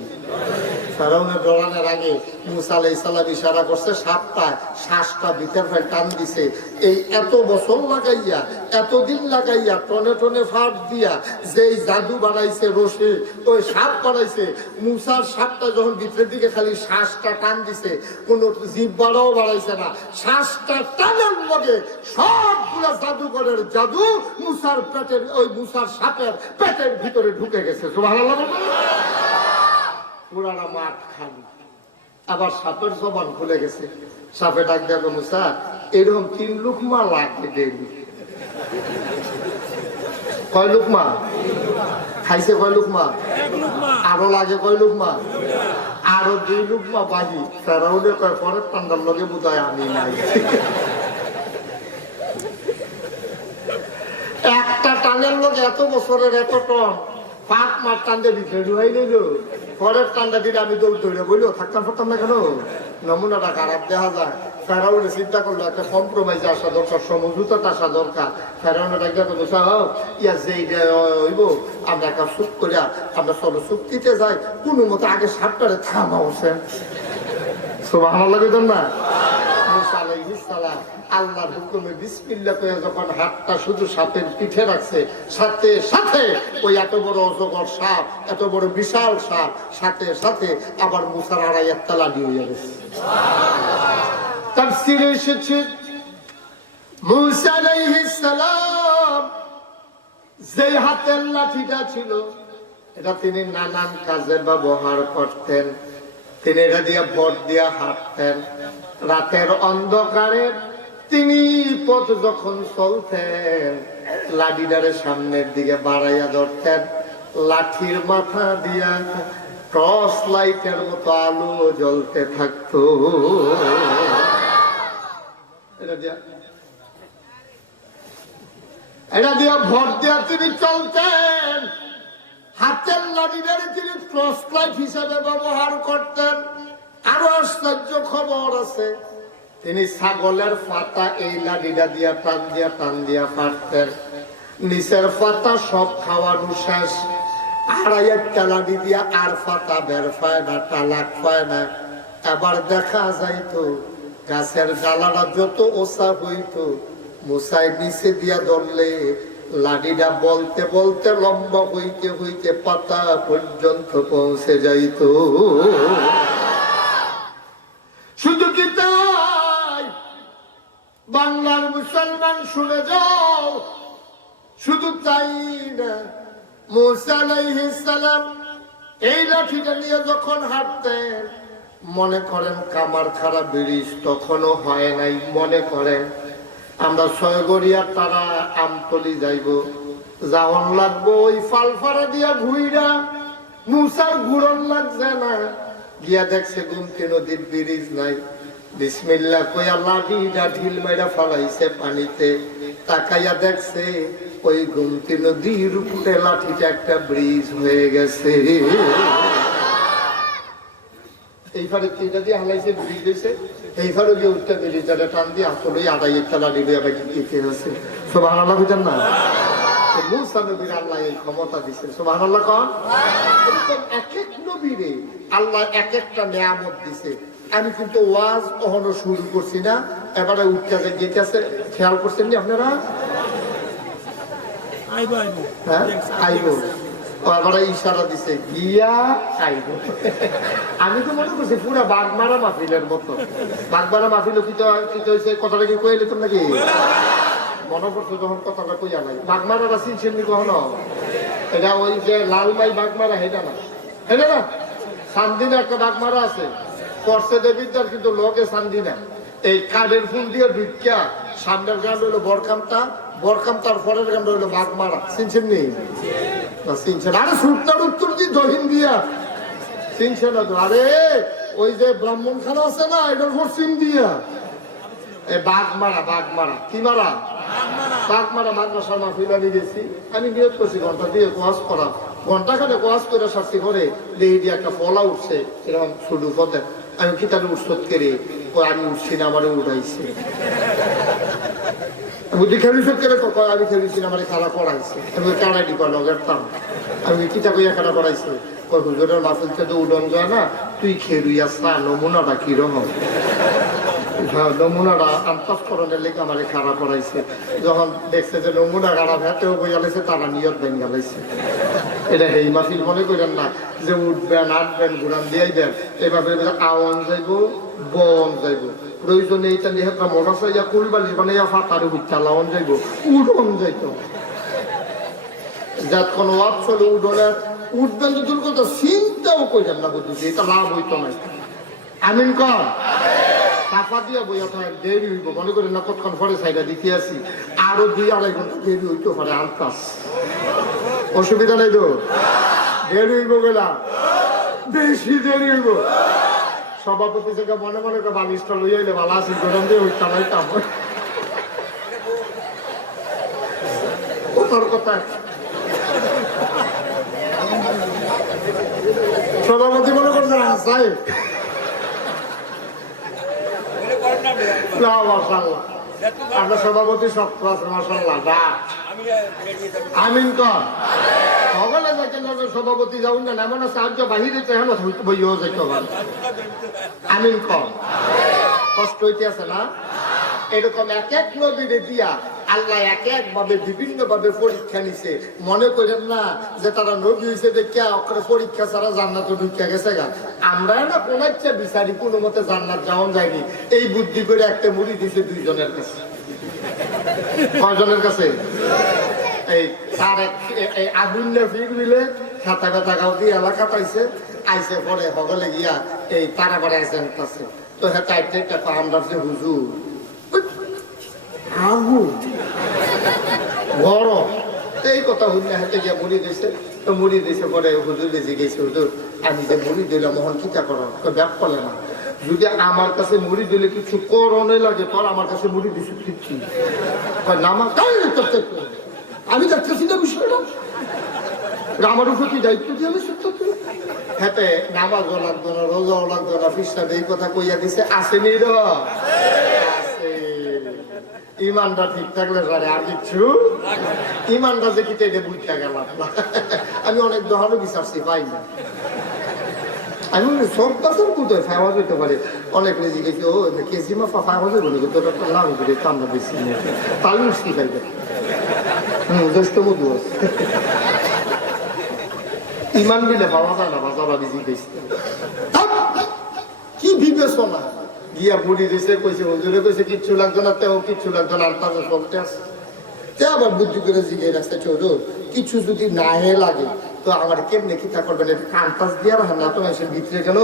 ফেরাউনের ডরানোর আগে মুসা আলাইহিস সালাম ইশারা করছে সাপটা শ্বাসটা ভিতর ফেলে টান দিছে। এই এত বছর লাগাইয়া এতদিন লাগাইয়া টনে টনে ফাট দিয়া যেই জাদু বানাইছে রশি ওই সাপ বানাইছে, মুসার সাপটা যখন ভিতরের দিকে খালি শ্বাসটা টান দিছে, কোন জিহ্বাটাও বাড়াইছে না, শ্বাসটা টানের লগে সবগুলা জাদুঘরের জাদু মুসার পেটের ওই মুসার সাপের পেটের ভিতরে ঢুকে গেছে। সুবহানাল্লাহ। পুরানা মাঠ খালি, আবার সাপের জবান খুলে গেছে। সাপে ডাক দেখো মুসা এরকম 3 লুকমা লাগে ডেলি। কয় লুকমা খাইছে? কয় লুকমা? আরো লাগে কয় লুকমা? আরো 2 লুকমা বাহি। ফেরাউনে কয় পরের পান্ডার লগে বোধহয় আমি নাই। একটা টানের লোক এত বছরের এত টন পাঁচ মাস টানতে ভিতরে ঢুকাই নিল, পরের টান্ডা দিলে আমি দৌড় দৌড়ে বললো থাকতাম পারতাম না কেন? নমুনাটা খারাপ দেখা যায়। ফেরাউনে চিন্তা করলো একটা কম্প্রোমাইজে আসা দরকার, সমঝোতাতে আসা দরকার। ফেরাউনে ডাক দেখো ইয়া যে হইব আমরা একটা চুপ করিয়া আমরা চলো চুক্তিতে যাই, কোনো মতো আগে সাপটারে থামা হচ্ছে। সুবহানাল্লাহ কইতাম না? মুসা আলাইহিস সালাম আল্লাহর হুকুমে বিসমিল্লাহ কইয়া যখন হাতটা শুধু সাপের পিঠে রাখছে, সাথে সাথে ওই এত বড় অজগর সাপ, এত বড় বিশাল সাপ, সাথে সাথে আবার মুসার আড়াইয়ার তালাডি হয়ে গেছে। তাফসীরে এসেছে মুসা আলাইহিস সালাম যে হাতের লাঠিটা ছিল এটা তিনি নানান কাজে ব্যবহার করতেন। তিনি এটা দিয়ে ভর দিয়া হাঁটতেন। রাতের অন্ধকারে তিনি পথ যখন চলতেন লাঠিটারে সামনের দিকে বাড়াইয়া ধরতেন, লাঠির মাথা দিয়া টর্চ লাইটের মতো আলো জ্বলতে থাকতো। এটা দিয়া ভর দিয়া তিনি চলতেন। হাতের লাঠিটারে তিনি টর্চ লাইট হিসাবে ব্যবহার করতেন। আরো আশ্চর্য খবর আছে, তিনি ছাগলের পাতা এই লাঠিটা দিয়া টান দিয়া ফাটতেন। নিচের পাতা সব খাওয়ানো শেষ, আড়াইয়ারটা লাঠি দিয়া আর পাতা বের পায় না, টালাক পায় না। এবার দেখা যাইতো গাছের ডালাটা যত ওসা হইতো মুসাই নিচে দিয়া ধরলে লাঠিটা বলতে বলতে লম্বা হইতে হইতে পাতা পর্যন্ত পৌঁছে যাইতো। শুধু কি তাই? বাংলার মুসলমান শুনে যাও, শুধু তাই না, মুসা আলাইহিস সালাম এই লাঠিটা নিয়ে যখন হাঁটতেন, মনে করেন কামারখাড়া ব্রিজ তখনও হয় নাই, মনে করেন আমরা ছয়গড়িয়া তারা আমতলি যাইব, যাওয়ান লাগবো ওই ফালফারা দিয়া ভুইরা, মুসার ঘুরন লাগছে না। গিয়া দেখছে গুমতি নদীর ব্রিজ নাই, বিসমিল্লাহ কইয়া লাঠিটা ঢিল মাইরা ফালাইছে পানিতে। তাকাইয়া দেখছে ওই গুমতি নদীর উপরে লাঠিটা একটা ব্রিজ হয়ে গেছে। এইবারে তিনটা দিয়ে হালাইছে ব্রিজ হয়েছে, এইবারে গিয়ে উঠতে ব্রিজটা টান দিয়ে আসলে আড়াইয়েরটা লাঠি আবার ইতে আছে। সুবহানাল্লাহ বুঝেন না? মুসা নবীর আল্লাহ এই ক্ষমতা দিচ্ছে। সুবহানাল্লাহ কোন? এরকম এক এক নবীরে আল্লাহ এক একটা নিয়ামত দিছে। আমি কিন্তু ওয়াজ কখনো শুরু করছি না, এবারে উঠতে যেতেছে, খেয়াল করছেন নি আপনারা? হ্যাঁ আইব, এবারে ইশারা দিছে গিয়া আইব। আমি তো মনে করছি পুরা বাগমারা মাহফিলের মতো। বাগমারা মাহফিল কি হয়েছে কথাটা কি কয়ে নিতাম নাকি? মনে করছো যখন কথাটা কইয়া নাই। বাগমারাটা চিনছেন নি কখনো? এটা ওই যে লালমাই বাগমারা, এটা না, এটা না, সান্দিনা একটা বাগমারা আছে, করছে দেবিদ্যার কিন্তু লোকে সান্দিনা। এই কাঠের ফুল দিয়ে ঢুকিয়া সামনের গান রইলো বরকামটা, বরকামটার পরের গান রইলো বাগমারা। চিনছেন নি? না চিনছেন? আরে সুটনার উত্তর দিয়ে দহিন দিয়া চিনছে না তো? আরে ওই যে ব্রাহ্মণ খানা আছে না, এটার পশ্চিম দিয়া বাগমারা। বাগমারা কি মারা? বাগমারা মাদ্রাসার মাহফিল আমি গেছি। আমি নিয়োগ করছি ঘন্টা দিয়ে কোয়াজ করা, ঘন্টাখানে কোয়াজ করে শাস্তি করে দেহি দিয়ে একটা ফলা উঠছে এরকম শুরু পথে। আমি কি তাহলে উৎসত করে আমি উঠছি না, আমারে উঠাইছে। বুদ্ধি খেলিস কেলে আমি খেলিছি আমার খেলা করাইছে আমি কারাই দিবা লগেরতাম আমি কিতা কইয়া খেলা করাইছি হুজুরের মাসুল থেকে উডন যায় না তুই খেলুই আসা নমুনাটা কিরকম নমুনাটা আন্তঃকরণের লেগে আমার খাড়া করাইছে যখন দেখছে যে নমুনা খারাপ হাতেও বইয়ালাইছে তারা নিয়ত বেন গেলাইছে এটা এই মাসিল মনে করেন না যে উঠবেন আটবেন ঘুরান দিয়াই দেন এইভাবে আওয়ান যাইব বন যাইব প্রয়োজনে এইটা নিয়ে মোটর সাইয়া কুলবালিশ বানাইয়া ফাটারে উঠা লাওয়ান যাইব উডন যাইত যাত কোনো ওয়াপ চলে উডনের উঠবেন তো দূর কথা চিন্তাও করেন না বুঝছি এটা লাভ হইতো না আমিন কর চাপা দিয়া বইয়া থাকেন দেরি হইব মনে করেন না কতক্ষণ পরে সাইডা দিতে আসি আরো 2-2.5 ঘন্টা দেরি হইতে পারে আনতাস অসুবিধা নেই তো দেরি হইব গেলা বেশি দেরি হইব সভাপতি থেকে মনে মনে করে বালিশটা লইয়া এলে ভালো আছে গরম দিয়ে উঠতাম হইতাম ওটার কথা সভাপতি মনে করছে হাসাই আপনার সভাপতি শক্ত আছে মাসাল্লাহ আমিন কর সকলে যাকে সভাপতি যাউন না এমন সাহায্য বাহিরে চেহানো বইও যাইতে পারে আমিন কর কষ্ট হইতে আছে না এরকম এক এক নবীরে দিয়া আল্লাহ এক এক ভাবে বিভিন্ন ভাবে পরীক্ষা নিছে মনে করেন না যে তারা নবী হয়েছে দেখে পরীক্ষা ছাড়া জান্নাত ঢুকিয়া গেছে গা আমরা না কোন ইচ্ছা বিচারি কোনো মতে জান্নাত যাওয়া যায়নি এই বুদ্ধি করে একটা মুড়ি দিছে 2 জনের কাছে কয়জনের কাছে এই তার এই আগুন ফির মিলে খাতা ব্যথা গাও দিয়ে এলাকা পাইছে আইসে পরে হগলে গিয়া এই তারা পরে আইসেন কাছে তো হ্যাঁ চাইতে আমরা যে হুজুর আগুন গরম এই কথা হইলে হাতে গিয়া মুড়ি দিয়েছে তো মুড়ি দিয়েছে পরে হুজুর জিজ্ঞেস হুজুর আমি যে মুড়ি দিলাম মোহন কিতা করো ব্যাপ করলে না যদি আমার কাছে মুড়ি দিলে কিছু করণে লাগে তোর আমার কাছে মুড়ি দিছি দিচ্ছি নামাজ আমি যাচ্ছি না বিষয়টা আমার উপর কি দায়িত্ব দিয়ে আমি সত্য হাতে নামাজও লাগতো না রোজাও লাগতো না ফিসাদ এই কথা কইয়া দিছে আসেনি র ইমানটা ঠিক থাকলে পারে আর কিচ্ছু ইমানটা যে কিতে এটা বুঝতে গেলাম আমি অনেক দহানো বিচারছি পাই না আমি সব কাছের কোথায় ফাইজ হইতে পারে অনেক রেজি গেছি ও কেজিমা ফাইজ বলে তোর একটা লাভ করে কান্না বেশি তাই মুশকিল খাইবে জ্যেষ্ঠ মধু আছে ইমান বিলে পাওয়া যায় না বাজারা বেশি গেছি কি বিবেচনা গিয়া বুড়ি দিছে কইছে হুজুরে কইছে কিচ্ছু লাগতো না তেও কিচ্ছু লাগতো না আর তার সবটা আছে তে আবার বুদ্ধি করে জিগে রাস্তা চলো কিছু যদি না লাগে তো আমার কেমনে কিতা করবেন কান্তাস দিয়া রাখেন না তো এসে ভিতরে গেল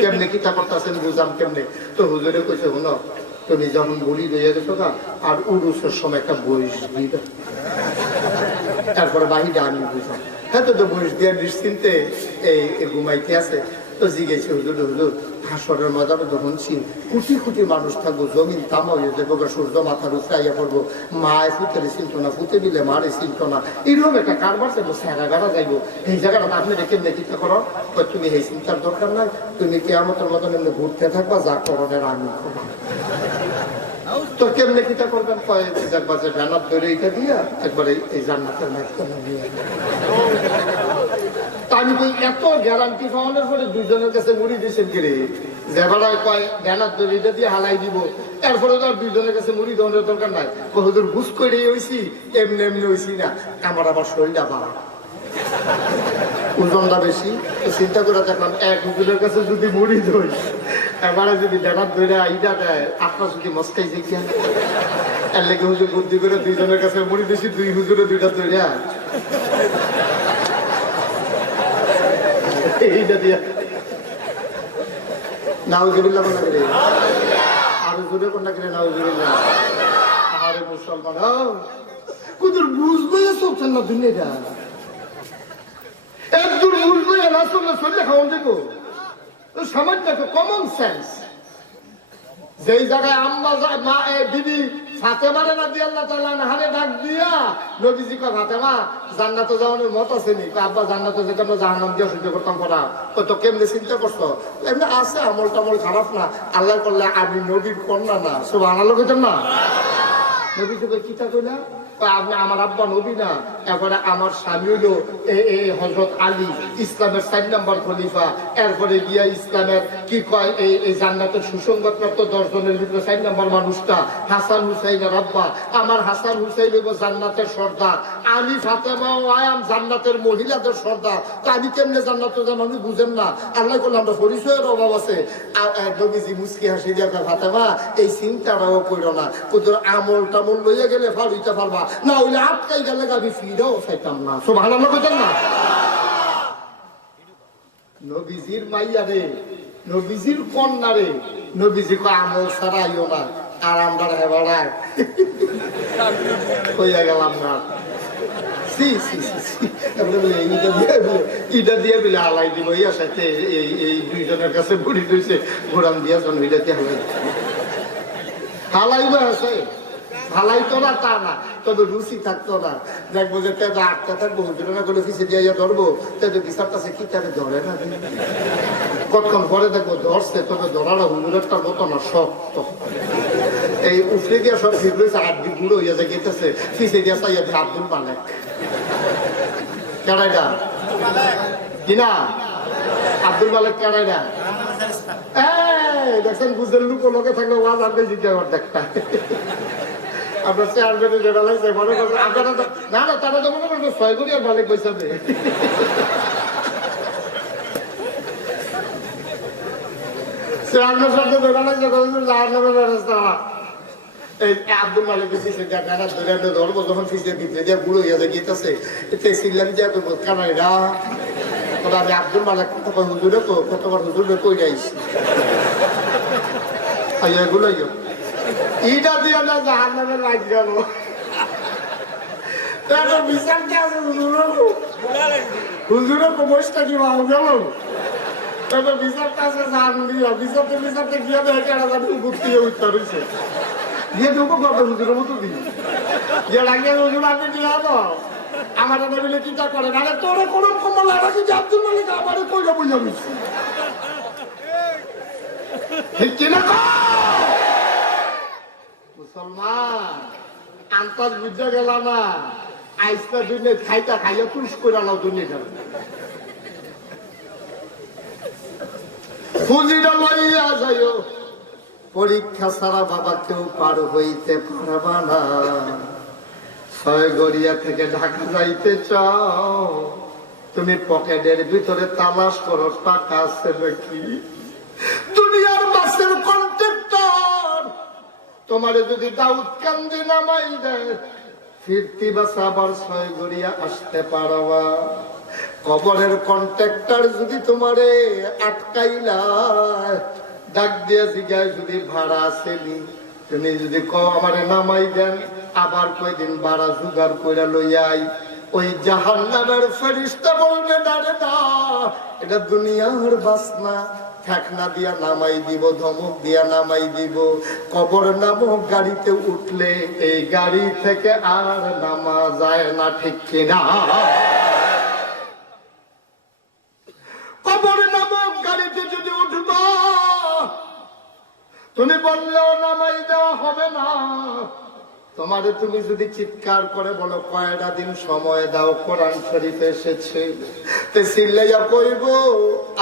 কেমনে কিতা করতেছেন বুঝাম কেমনে তো হুজুরে কইছে শুনো তুমি যখন বুড়ি রয়ে গেছো না আর উরুসের সময় একটা বয়স দিবে তারপরে বাহিরে আমি বুঝলাম হ্যাঁ তো বয়স দিয়ে নিশ্চিন্তে এই ঘুমাইতে আছে তো জিজ্ঞেস হুজুর হুজুর হাসরের ময়দানে যখন কোটি কোটি মানুষ থাকবো জমিন তামা হয়ে যাবো সূর্য মাথার উপরে আইয়া পড়বো মায় ফুতেরে চিনত না ফুতে দিলে মারে চিনত না এরকম একটা কারবার যাবো স্যারা গাড়া যাইবো এই জায়গাটা আপনি রেখে নেতৃত্ব করো তুমি এই চিন্তার দরকার নাই তুমি কেয়ামতের মতন এমনি ঘুরতে থাকবা যা করণের আমি করবো তো কেমনে কিতা করবেন দেখবা যে জান্নাত ধরে এটা দিয়া একবারে এই জান্নাতের মাঝখানে নিয়ে আমি কই এত গ্যারান্টি পাওয়ানোর পরে 2 জনের কাছে মুড়ি দিয়েছেন কিরে যে বেড়ায় কয় জান্নাত ধরে এটা দিয়ে হালাই দিব এরপরে তো আর 2 জনের কাছে মুড়ি দেওয়ার দরকার নাই হুজুর বুঝ করে হইছি এমনি এমনি হইছি না আমার আবার শরীরটা বাড়া ওজনটা বেশি চিন্তা করে দেখলাম এক হুজুরের কাছে যদি মুড়ি ধরি এবারে যদি জান্নাত ধরে আইডা দেয় আপনার যদি মস্কাই যাই কেন এর লেগে হুজুর বুদ্ধি করে 2 জনের কাছে মুড়ি দিয়েছি 2 হুজুরে 2টা ধরে এইটা দিয়া নাউজুবিল্লাহ কোন করে আর জোরে কোন করে নাউজুবিল্লাহ আরে মুসলমান কুদুর বুঝবে সবচেয়ে না দুনিয়াটা একদম বুঝবে না চললে খাওয়া যাবো সামান্য একটা কমন সেন্স যেই জায়গায় আম্মা মা দিদি ফাতেমারে রাদিয়াল্লাহু তাআলা আনহারে ডাক দিয়া নবীজি কয় ফাতেমা জান্নাতে যাওয়ার মত আছে নি আব্বা জান্নাতে যেতে আমরা জাহান্নাম দিয়ে সহ্য করতাম পড়া তো কেমনে চিন্তা করছো এমনি আছে আমল টামল খারাপ না আল্লাহ করলে আমি নবীর কন্যা না সুবহানাল্লাহ কইতেন না নবী যুগে কিতা কইলা আপনি আমার আব্বা নবী না, এরপরে আমার স্বামী হইল হযরত আলী, ইসলামের 4 নম্বর খলিফা। এরপরে গিয়া ইসলামের কি কয় এই জান্নাতের সুসংবাদপ্রাপ্ত 10 জনের ভিতরে 4 নম্বর মানুষটা হাসান হুসাইনের আব্বা। আমার হাসান হুসাইন হইব জান্নাতের সর্দার, আমি ফাতেমা ও আয়াম জান্নাতের মহিলাদের সর্দার। তো আমি কেমনে জান্নাত মানুষ বুঝেন না? আল্লাহ করলে আমরা পরিচয়ের অভাব আছে। নবীজি মুস্কি হাসি দিয়া ফাতেমা এই চিন্তাটাও করো না, কোথাও আমল টামল লইয়া গেলে ফাড়িতে পারবা না, হইলে আটকাই গেলে আমি ফিরেও চাইতাম না। সুবহানাল্লাহ কইতেন না? নবীজির মাইয়া রে, নবীজির কন্যা রে, নবীজি কয় আমল ছাড়াইও না, আর আমরা হেবাড়ায় হইয়া গেলাম না। ইটা দিয়ে বিলে হালাই দিব, ইয়া সাথে এই দুইজনের কাছে বুড়ি দিয়েছে ঘোরান দিয়া জন ইটাতে হালাই হালাইবা আছে, হালাই তো না তা না, তবে রুচি থাকতো না। দেখবো যে তেজ আটটা থাকবো, হুজুরে না করলে ফিসে দিয়ে ধরবো, তেজ বিচার কাছে কি তারে ধরে না, কতক্ষণ পরে দেখবো ধরছে, তবে ধরাটা হুজুরেরটা মতো না, শক্ত। এই উঠে গিয়া সব ঠিক হয়েছে, আড্ডি গুঁড়ো হইয়া যায় গেতেছে, ফিসে দিয়া চাইয়া আব্দুল মালেক কেডাইডা কিনা আব্দুল মালেক কেডাইডা দেখছেন, বুঝের লোক লোকে থাকলে ওয়াজ আর বেশি দেখা আপনার চেয়ারম্যানে যেটা লাগছে মনে করছে আপনারা না না, তারা তো মনে করছে 6 কোটি আর মালিক পয়সা দেয়। চেয়ারম্যান সাথে যেটা লাগছে যার নামে ব্যবস্থা এই আব্দুল মালিকের পিছিয়ে গানা ধরে ধরবো, যখন পিছিয়ে ভিতরে দিয়ে বুড়ো হইয়া যায় গিয়েছে এতে সিল্লাম দিয়া করবো কানাইরা। তবে আমি আব্দুল মালিক কথা হুজুরে তো কতবার হুজুরে কই যাইছি এগুলোই ইটা দিয়ে না জাহান নামে লাগ গেল। বিচারটা আছে হুজুরে কমসটা কি ভালো গেল, তবে বিচারটা আছে জাহান দিয়া, বিচারতে গিয়ে দেখে বুদ্ধি উত্তর হয়েছে দিয়ে দেবো কত হুজুরের মতো দিই যে লাগে হুজুর আগে দিয়ে আনো আমার বলে চিন্তা করে না, তোরে কোনো কমল আগে যে আব্দুল মালিক আমার কইরা বুঝা বুঝছি ঠিক কিনা মুসলমান আন্তাজ বুঝা গেল না, আইসটা দুনিয়া খাইটা খাইয়া পুরুষ করে আলাও দুনিয়া পুঁজিটা লইয়া যাইও, পরীক্ষা ছাড়া বাবা কেউ পার হইতে পারবা না। 6 গড়িয়া থেকে ঢাকা যাইতে চাও, তুমি পকেটের ভিতরে তালাশ করো টাকা আছে নাকি। দুনিয়ার বাসের কন্ট্রাক্টর তোমারে যদি দাউদ কান্দি নামাই দেয়, ফিরতি বাস আবার 6 গড়িয়া আসতে পারবা। কবরের কন্ট্রাক্টর যদি তোমারে আটকাইলা ডাক দিয়া জিগায় যদি ভাড়া আসেনি, তুমি যদি কও আমারে নামাই দেন, আবার কয়দিন ভাড়া জোগাড় কইরা লইয়াই, ওই জাহান্নামের ফেরেশতা বলবে না রে না, এটা দুনিয়ার বাস না, ঠেকনা দিয়া নামাই দিব, ধমক দিয়া নামাই দিব। কবর নামক গাড়িতে উঠলে এই গাড়ি থেকে আর নামা যায় না, ঠিক কিনা? কবর নামক গাড়িতে যদি উঠবা, তুমি বললেও নামাই দেওয়া হবে না। তোমারে তুমি যদি চিৎকার করে বলো কয়টা দিন সময় দাও, কোরআন শরীফে এসেছে, তে চিল্লাইয়া কইব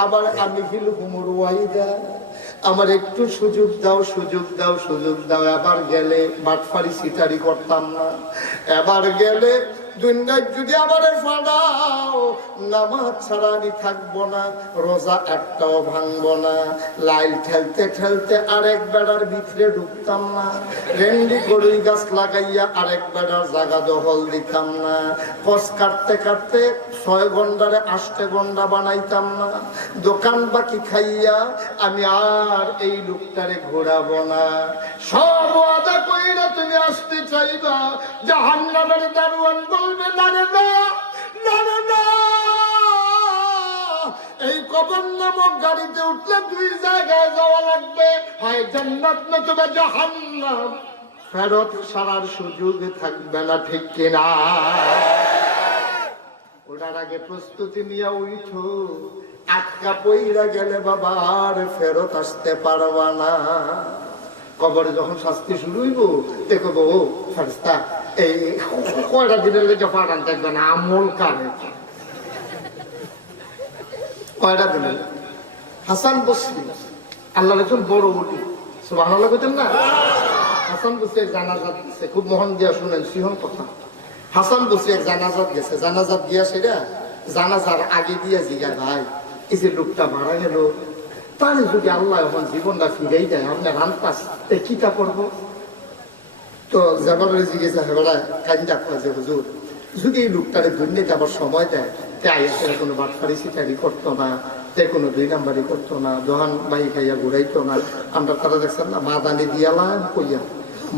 আবার আমি হিল হুমুর ওয়াইদা, আমার একটু সুযোগ দাও, সুযোগ দাও, সুযোগ দাও। এবার গেলে বাটফারি সিটারি করতাম না, এবার গেলে দুনিয়ায় যদি আবার ফাড়াও, নামাজ ছাড়া আমি থাকবো না, রোজা একটাও ভাঙবো না, লাইল ঠেলতে ঠেলতে আরেক বেড়ার ভিতরে ঢুকতাম না, রেন্ডি গরুই গাছ লাগাইয়া আরেক বেড়ার জায়গা দখল দিতাম না, কস কাটতে কাটতে 6 ঘন্টারে 8 ঘন্টা বানাইতাম না, দোকান বাকি খাইয়া আমি আর এই লোকটারে ঘোরাবো না। সব ওয়াদা কইরা তুমি আসতে চাইবা, জাহান্নামের দারোয়ান বলবে না রে না, না রে না। এই কবর নামক গাড়িতে উঠলে 2 জায়গায় যাওয়া লাগবে, হয় জান্নাত নতুবা জাহান্নাম, ফেরত সারার সুযোগ থাকবে না, ঠিক কিনা? ওটার আগে প্রস্তুতি নিয়ে উঠো, আটকা পইরা গেলে বাবা আর ফেরত আসতে পারবা না। কবরে যখন শাস্তি শুরু হইব দেখো ও ফেরেশতা এই কয়টা দিনের লেগে পাঠান থাকবে না আমল কানে কয়টা দিনের হাসান বসরি আল্লাহর একজন বড় ওলি সুবহানাল্লাহ কইতেন না হাসান বসরি এক জানাজাত গেছে খুব মহান দিয়া শুনেন সিহন কথা হাসান বসরি এক জানাজাত গেছে জানাজাত গিয়া সেটা জানাজার আগে দিয়া জিগায় ভাই এই যে লোকটা মারা গেল তাহলে যদি আল্লাহ এখন জীবনটা ফিরেই দেয় আপনার রান্তাস কিটা করবো তো যেমন জিজ্ঞেস কান্দা কয় যে হুজুর যদি এই লোকটারে দুর্নীতি আবার সময় দেয় তাই কোনো বাটফারি সিটারি করতো না তে কোনো 2 নাম্বারই করতো না দোহান বাহি খাইয়া ঘুরাইতো না আমরা তারা দেখছেন না মাদানি দিয়ালাম কইয়া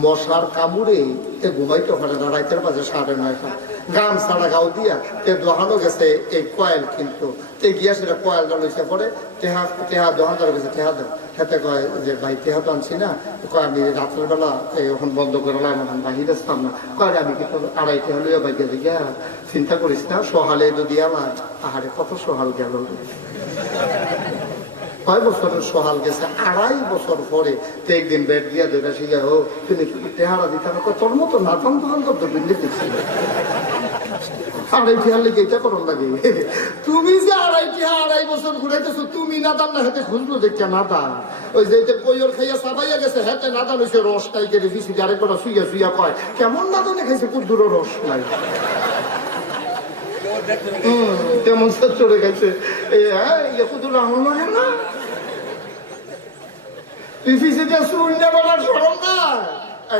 মশার কামড়ে তে ঘুমাইতে পারে না রাইতের বাজে 9:30 গাম ছাড়া গাও দিয়া তে দোহানো গেছে এই কয়েল কিন্তু তে গিয়া সেটা কয়েলটা লইছে পরে তেহা দোহানদার গেছে তেহা দেয় হাতে কয় যে ভাই তেহা তো আনছি না কয় আমি রাত্রের বেলা এখন বন্ধ করলাম এখন বাহির আসতাম না কয় আমি কিন্তু 2.5 টাকা লইয়া বাইকে গিয়া চিন্তা করিস না সহালে যদি আমার পাহাড়ে কত সহাল গেল কয় বছরের সহাল গেছে 2.5 বছর পরে একদিন বেড দিয়া ধরে শিখা ও তুমি টেহারা দিতে তোর মতো নাতান তখন তো বিন্দু দিচ্ছিল 2.5 টাকা লেগে এটা করুন লাগে তুমি যে 2.5 বছর ঘুরাইতেছো তুমি নাদান না হাতে খুঁজলো দেখে নাদান ওই যে কইর খাইয়া সাবাইয়া গেছে হাতে নাদান হয়েছে রস নাই কেটে দিছি আরেক কটা শুইয়া শুইয়া কয় কেমন নাদানে খাইছে কুদ্দুর রস নাই কেমন চড়ে গেছে কুদ্দুর রাহন লাগে না তুই ফিসিতে শুনে বলার সরম না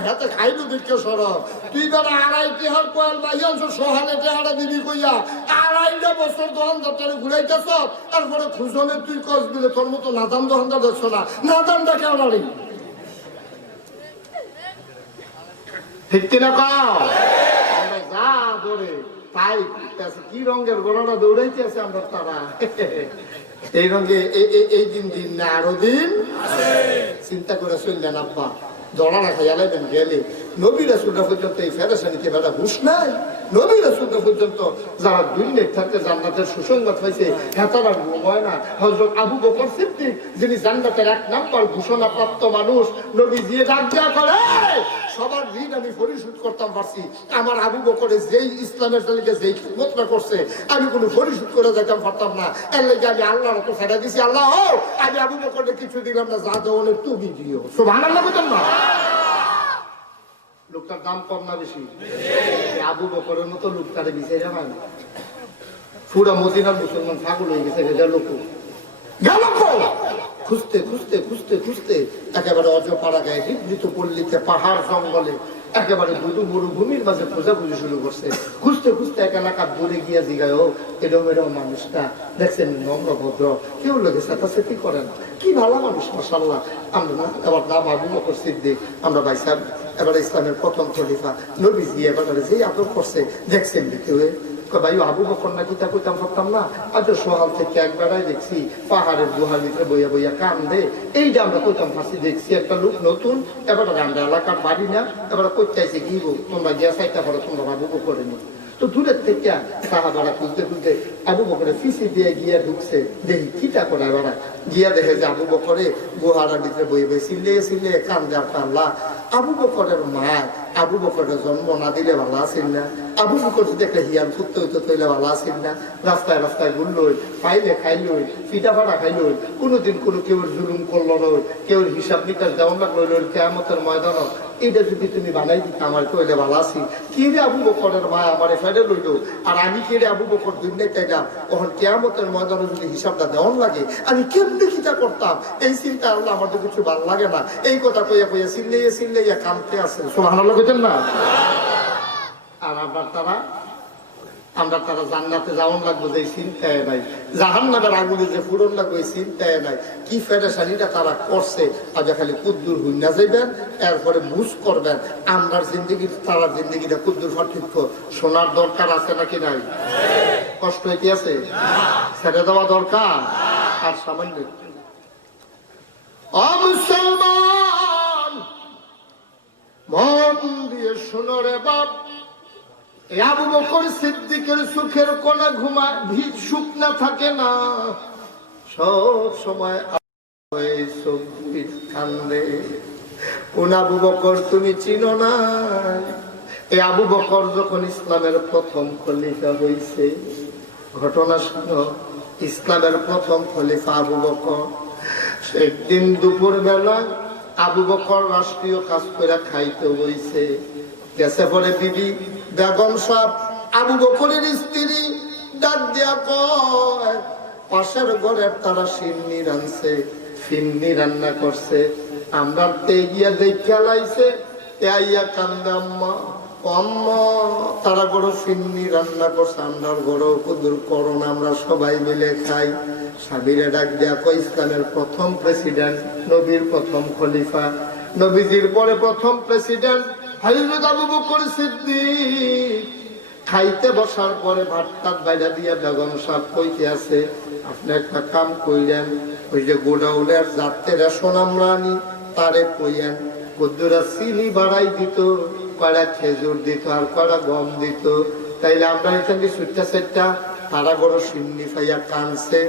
হাতে খাইলো দেখে সরব তুই বেলা 2.5 টাকার কয়েল বাইয়াছ সহালে টাকা দিবি কইয়া 2.5 বছর দোকানদারটারে ঘুরাইতেছ তারপরে খুঁজলে তুই কস দিলে তোর মতো নাদান দোকানদার দেখছো না নাদানটা কেন নাড়ি ঠিক কিনা কাও যা ধরে তাই কি রঙের গোড়াটা দৌড়াইতে আছে আমরা তারা এই রঙে এই দিন না আরো দিন চিন্তা করে শুনলেন আব্বা জড়া না খাইয়ালাইবেন গেলে নবী রাসূলরা পর্যন্ত এই ফেরেশানিতে বেড়া হুঁশ নাই নবী রাসূলরা পর্যন্ত যারা দুনিয়ায় থাকতে জান্নাতের সুসংবাদ পাইছে হেতারা ঘুমায় না হযরত আবু বকর সিদ্দিক যিনি জান্নাতের 1 নাম্বার ঘোষণাপ্রাপ্ত মানুষ নবী দিয়ে ডাক দেয়া করে সবার ঋণ আমি পরিশোধ করতাম পারছি আমার আবু বকরের যেই ইসলামের তালিকা যেই খিদমতটা করছে আমি কোনো পরিশোধ করে যেতাম পারতাম না এর লেগে আমি আল্লাহর তো ছেড়ে দিছি আল্লাহ আমি আবু বকরের কিছু দিলাম না যা দেওয়া তুমি দিও সুবহানাল্লাহ বলেন না লোকটার দাম কম না বেশি আবু বকরের মতো লোকটারে বিচাইরা না পুরা মদিনার মুসলমান পাগল হয়ে গেছে এটা লোক গেল খুঁজতে খুঁজতে খুঁজতে খুঁজতে একেবারে অজপাড়া গায়ে বিবৃত পল্লীতে পাহাড় জঙ্গলে একেবারে মরুভূমির মাঝে খোঁজাখুঁজি শুরু করছে খুঁজতে খুঁজতে এক এলাকার দূরে গিয়া জিগায় এরম এরম মানুষটা দেখছেন নম্র ভদ্র কেউ লোকে চেতাচেতি করে না কি ভালো মানুষ মাশাআল্লাহ আমরা এবার নাম আবু বকর সিদ্দিক আমরা ভাই সাহেব এবার ইসলামের প্রথম খলিফা নবীজি এবার যেই আদর করছে দেখছেন কেউ ভাই আবু বকর না কিতা কইতাম পারতাম না আজ সকাল থেকে একবারাই দেখছি পাহাড়ের গুহার ভিতরে বইয়া বইয়া কান্দে এইটা আমরা কইতাম ফাঁসি দেখছি একটা লোক নতুন এবার আমরা এলাকার বাড়ি না এবার কইতেছে কি তোমরা গিয়া চাইতে পারো তোমরা আবু বকরে নি তো দূরের থেকে সাহাবারা খুঁজতে খুঁজতে আবু বকরের ফিসি দিয়ে গিয়া ঢুকছে দেখি কিটা করে এবার গিয়া দেখে যে আবু বকরে গুহার ভিতরে বই বই সিলে কান্দে আল্লাহ আবু বকরের মা আবু বকরের জন্ম না দিলে ভালো আসেন না আবু বকর যদি একটা হিয়াল ফুটতে হইতো তৈলে ভালো আসেন না রাস্তায় রাস্তায় ঘুরলই পাইলে খাইলই পিঠা ফাটা খাইলই কোনোদিন কোনো কেউ জুলুম করলো নয় কেউ হিসাব নিকাশ দেওয়া লাগলো কিয়ামতের ময়দান এইটা যদি তুমি বানাই দিতে আমার কইলে ভালো আছি কি রে আবু বকরের মা আমার ফেরে লইল আর আমি কে রে আবু বকর দুনিয়ায় তাইলাম তখন কিয়ামতের ময়দানে যদি হিসাবটা দেওয়ান লাগে আমি কেমনি কিটা করতাম এই চিন্তা আল্লাহ আমার তো কিছু ভালো লাগে না এই কথা কইয়া কইয়া চিল্লাইয়া কামতে আছে সুবহানাল্লাহ কইতেন না আর আমরা তারা জান্নাতে যাওয়ান লাগবো যে চিন্তায় নাই জাহান্নামের আগুনে যে ফুরন লাগবে এই চিন্তায় নাই কি ফেরেশানিটা তারা করছে আজ খালি কুদ্দুর হুইনা যাইবেন এরপরে মুজ করবেন আমার জিন্দগি তারা জিন্দগিটা কুদ্দুর পার্থক্য শোনার দরকার আছে নাকি নাই কষ্ট হইতে আছে ছেড়ে দেওয়া দরকার আর সামান্য মুসলমান মন দিয়ে শোনো রে বাপ আবু বকর সিদ্দিকের সুখের কোনা ঘুমা ভিড় সুখ না থাকে না সব সময় কান্দে কোন আবু বকর তুমি চিনো না? এই আবু বকর যখন ইসলামের প্রথম খলিফা হয়েছে, ঘটনা শুনো, ইসলামের প্রথম খলিফা আবু বকর। একদিন দুপুর বেলা আবু বকর রাষ্ট্রীয় কাজ করে খাইতে হইছে, গেছে পরে বিবি বেগম সাহেব আবু বকরের স্ত্রী ডাক দিয়া কয়, পাশের ঘরের তারা সিন্নি রানছে, ফিন্নি রান্না করছে, আমরা গিয়া দেখা লাইছে, আইয়া কান্দে আম্মা আম্মা তারা বড় ফিন্নি রান্না করছে, আমরা বড় কুদুর করুন, আমরা সবাই মিলে খাই। স্বামীরে ডাক দিয়া কয়, ইসলামের প্রথম প্রেসিডেন্ট, নবীর প্রথম খলিফা, নবীজির পরে প্রথম প্রেসিডেন্ট হযরত আবু বকর সিদ্দিক খাইতে বসার পরে ভাত টাত বাইরে দিয়া বেগম সাহেব কইতে আছে, আপনি একটা কাম কইলেন, ওই যে গোডাউনের যাতে রেশন আমরা আনি তারে কইয়েন বন্ধুরা চিনি বাড়াই দিত, কয়টা খেজুর দিত আর কয়টা গম দিত, তাইলে আমরা এখানে সুটটা সেটটা তারা বড় সিন্নি খাইয়া কানছে,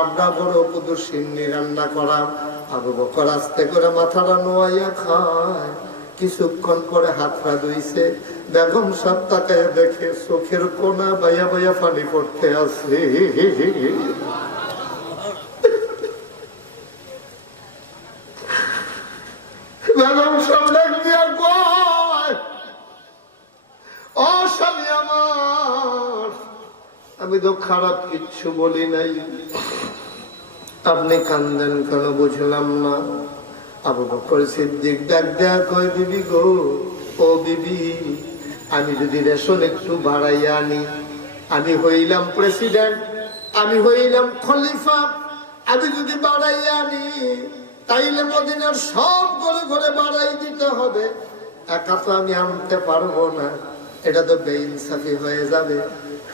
আমরা বড় কুদুর সিন্নি রান্না করাম। আবু বকর আস্তে করে মাথাটা নোয়াইয়া খায়, কিছুক্ষণ পরে হাতটা ধুইছে, বেগম সাহেব তাকায় দেখে চোখের কোনা বাইয়া বাইয়া পানি পড়তে আছে। বেগম সাহেব ডাক দিয়া কয়, ও স্বামী আমার, আমি তো খারাপ কিচ্ছু বলি নাই, আপনি কান্দেন কেন বুঝলাম না। আবু বকর সিদ্দিক ডাক দেয়া কয়, বিবি গো, ও বিবি, আমি যদি রেশন একটু বাড়াইয়া আনি, আমি হইলাম প্রেসিডেন্ট, আমি হইলাম খলিফা, আমি যদি বাড়াইয়া আনি তাইলে মদিনার সব ঘরে ঘরে বাড়াই দিতে হবে, একা তো আমি আনতে পারবো না, এটা তো বেইনসাফি হয়ে যাবে,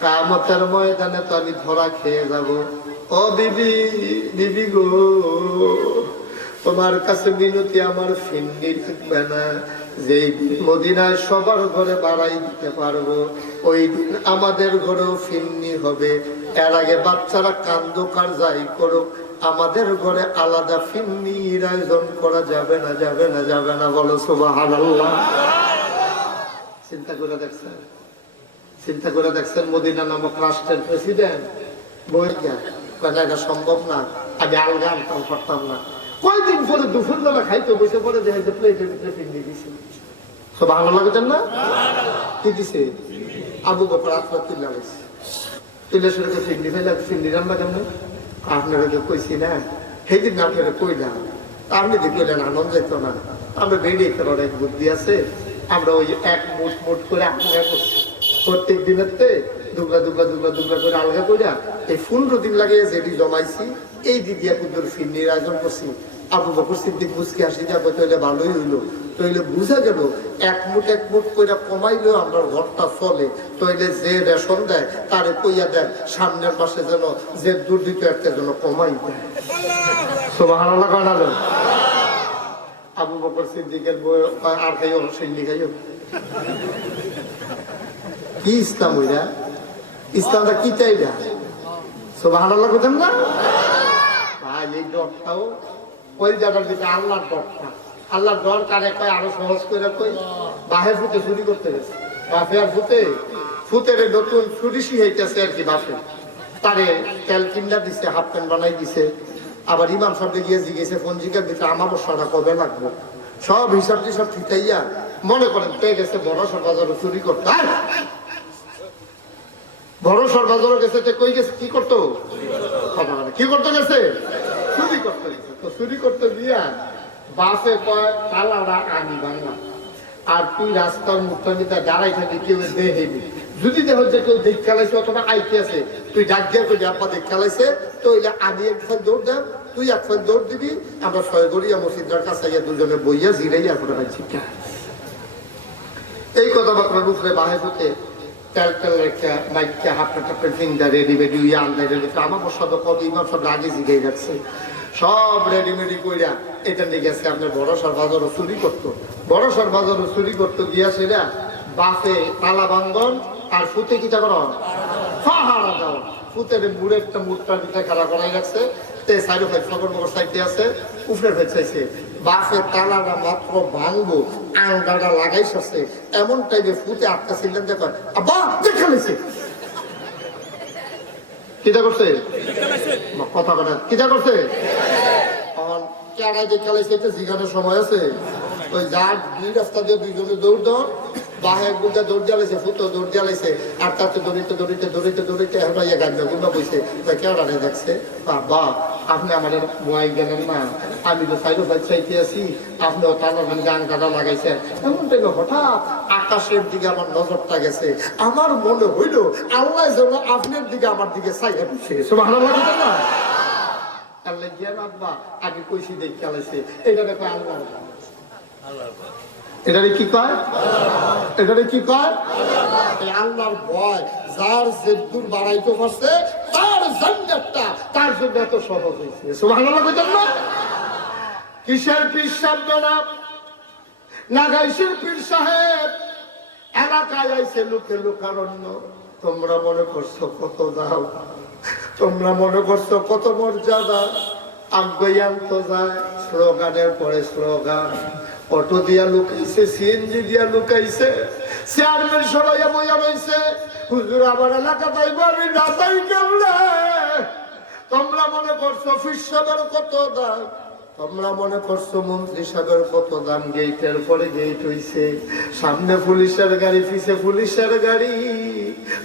কিয়ামতের ময়দানে তো আমি ধরা খেয়ে যাব। ও বিবি, বিবি গো, তোমার কাছে বিনতি আমার ফিন্নি থাকবে না, যে মদিনায় সবার ঘরে বাড়াই দিতে পারবো, ওই দিন আমাদের ঘরেও ফিন্নি হবে। এর আগে বাচ্চারা কান্দুক আর যাই করুক, আমাদের ঘরে আলাদা ফিন্নির আয়োজন করা যাবে না, যাবে না, যাবে না। বলো সুবহানাল্লাহ। চিন্তা করে দেখছেন, চিন্তা করে দেখছেন, মদিনা নামক রাষ্ট্রের প্রেসিডেন্ট বইটা এটা সম্ভব না, আগে আলগা আনতাম করতাম না। কয়দিন পরে দুপুর বেলা খাইতে বসে পরে যে প্লেটের ভিতরে ফিন্নি দিছে, সব ভালো লাগতেন না? কি দিছে? আবু বকর আত্মা তুলে গেছে, তুলে সরে ফিন্নি ফেলে ফিন্নি রান্না কেমন আপনারা তো কইছি না, সেদিন আপনারা কইলাম, আপনি যে কইলেন আনন্দ যেত না, আমরা বেরিয়ে করার এক বুদ্ধি আছে, আমরা ওই এক মুঠ মুঠ করে আলগা করছি, প্রত্যেক দিনের দুগলা দুগলা দুগলা দুগলা করে আলগা কইরা এই 15 দিন লাগিয়ে যেটি জমাইছি, এই দিদিয়া কুদুর ফিন্নির আয়োজন করছি। আবু বকর সিদ্দিক বুঝকে আসি যাবো, তাইলে ভালোই হইলো, তাইলে বুঝা গেল এক মুঠ কইরা কমাইলেও আমরা ঘরটা চলে, তাইলে যে রেশন দেয় তারে কইয়া দেয় সামনের মাসে যেন যে দুর্নীতি একটা যেন কমাই দেয়। সুবহানাল্লাহ। কারণ আবু বকর সিদ্দিকের বই আর খাইও সিন্নি খাইও, কি ইসলাম ওইরা? ইসলামটা কি চাইরা? সুবহানাল্লাহ করতেন না ভাই? এই ডরটাও ওই জায়গার দিকে আল্লাহর ডরটা, আল্লাহর ডর কারে কয় আরো সহজ করে কই, বাহের ফুটে চুরি করতে গেছে, বাপে আর ফুতের নতুন ছুরি শিখাইতেছে আর কি, বাপে তারে তেল কিনা দিছে, হাফ প্যান্ট বানাই দিছে, আবার ইমাম সাহেব গিয়ে জিজ্ঞেসে পঞ্জিকার দিতে আমার বসাটা কবে লাগবে, সব হিসাব টিসাব ঠিকাইয়া মনে করেন পেয়ে গেছে বড় সরবাজারও চুরি করতে, বড় সরবাজারও গেছে, কই গেছে কি করতো, কি করতে গেছে, চুরি করতে গেছে। তো চুরি করতে দিয়া বাসে কয় তালাটা আনি বাংলা, আর তুই রাস্তার মুখটা দাঁড়াই থাকি, কেউ দেখবি, যদি দেখ যে কেউ দেখ খেলাইছে অথবা আইতে আছে, তুই ডাক দিয়ে কই আপা দেখ খেলাইছে, তো আমি একবার দৌড় দেব, তুই একবার দৌড় দিবি, আমরা সয়গড়িয়া মসজিদের কাছে দুজনে বইয়া জিরাইয়া করে পাইছি। এই কথাবার্তার উপরে বাহে হতে তেল তেল রেখে বাইকটা হাফটা টাপের ফিঙ্গার রেডিমেডি আনতে আমার বসাদ কত ইমাম সব আগে জিগাই রাখছে, সব রেডিমেডি কইরা এটা নিয়ে গেছে আপনার বড় সরবাজারও চুরি করতো, বড় সরবাজারও চুরি করতো গিয়া সেটা বাসে তালা ভাঙ্গন আর ফুতে কিটা কর পাহাড়া দাও, ফুতের বুড়ে একটা মুঠটার ভিতরে খাড়া করাই রাখছে, তে সাইড ভাই ফগর মগর সাইডে আছে উপরের ভাই চাইছে বাসের তালাটা মাত্র ভাঙবো আঙ্গাটা লাগাইছে এমন টাইপে ফুটে আটকা ছিলেন দেখো আব্বা দেখা নিছে কিটা করছে কথা বলে কিটা করছে কেড়াই দেখা লাইছে এটা জিজ্ঞাসার সময় আছে ওই যার দুই রাস্তা দিয়ে দুইজনে দৌড় দাও বাহের বুঝা দৌড় জ্বালাইছে ফুটো দৌড় জ্বালাইছে আর তাতে দৌড়িতে এখন ইয়ে গাড়ি কিংবা বইছে কেড়ারে দেখছে বাবা আপনি আমাদের বয়াই গেলেন না আমি তো সাইড ভাই চাইতে আছি আপনিও টানার গান কাটা লাগাইছেন এমন টাইপে হঠাৎ আকাশের দিকে আমার নজরটা গেছে আমার মনে হইল আল্লাহ যেন আপনার দিকে আমার দিকে চাইয়া পিছিয়ে সুবহানাল্লাহ না আল্লাহ গিয়া রাখবা আগে কইছি দেখ খেলাইছে এটা দেখো আল্লাহ এটারে কি কয় এটারে কি কয় এই আল্লাহর ভয় যার যেদূর বাড়াইতে পারছে তার জান্নাতটা তার জন্য এত সহজ হয়েছে সুবহানাল্লাহ কইতেন না কিসের পীর সাহেব না গাইছেন পীর সাহেব এলাকায় আইছে লোকে লোকারণ্য তোমরা মনে করছো কত দাও তোমরা মনে করছো কত মর্যাদা আজ্ঞান তো যায় স্লোগানের পরে স্লোগান অটো দিয়া লুকাইছে সিএনজি দিয়া লুকাইছে চেয়ারম্যান সরাইয়া বইয়া রয়েছে হুজুর আমার এলাকা তাইব আমি না তাই কেমনে তোমরা মনে করছো ফিসাবের কত দাম তোমরা মনে করছো মন্ত্রী সাহেবের কত দাম গেটের পরে গেট হইছে সামনে পুলিশের গাড়ি পিছে পুলিশের গাড়ি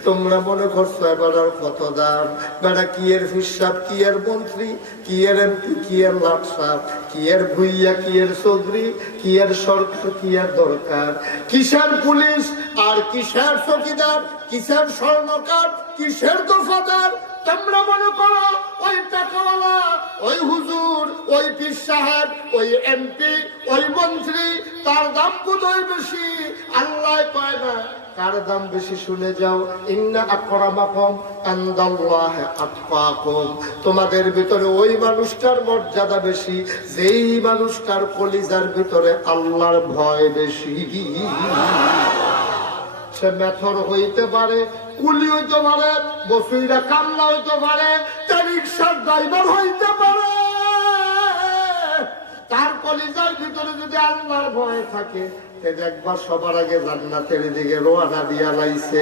তোমরা মনে করছো এবার আর কত দাম বেড়া কি এর ফিসাব কি এর মন্ত্রী কি এর এমপি কি এর লাটসাপ কি এর ভুইয়া কি এর চৌধুরী কি এর সরকার কি এর দরকার কিসের পুলিশ আর কিসের চৌকিদার কিসের স্বর্ণকার কিসের দফাদার তোমরা মনে করো ওই টাকাওয়ালা ওই হুজুর ওই পীর সাহেব ওই এমপি ওই মন্ত্রী তার দাম বোধহয় বেশি আল্লাহ কয় না কার দাম বেশি শুনে যাও ইন্না আকরামাকুম ইনদাল্লাহি আতকাকুম তোমাদের ভিতরে ওই মানুষটার মর্যাদা বেশি যেই মানুষটার কলিজার ভিতরে আল্লাহর ভয় বেশি সে মেথর হইতে পারে কুলি হইতে পারে বসুইরা কামলা হইতে পারে রিক্সার ড্রাইভার হইতে পারে তার কলিজার ভিতরে যদি আল্লাহর ভয় থাকে একবার সবার আগে জান্নাতের দিকে রওনা দিয়া লাইছে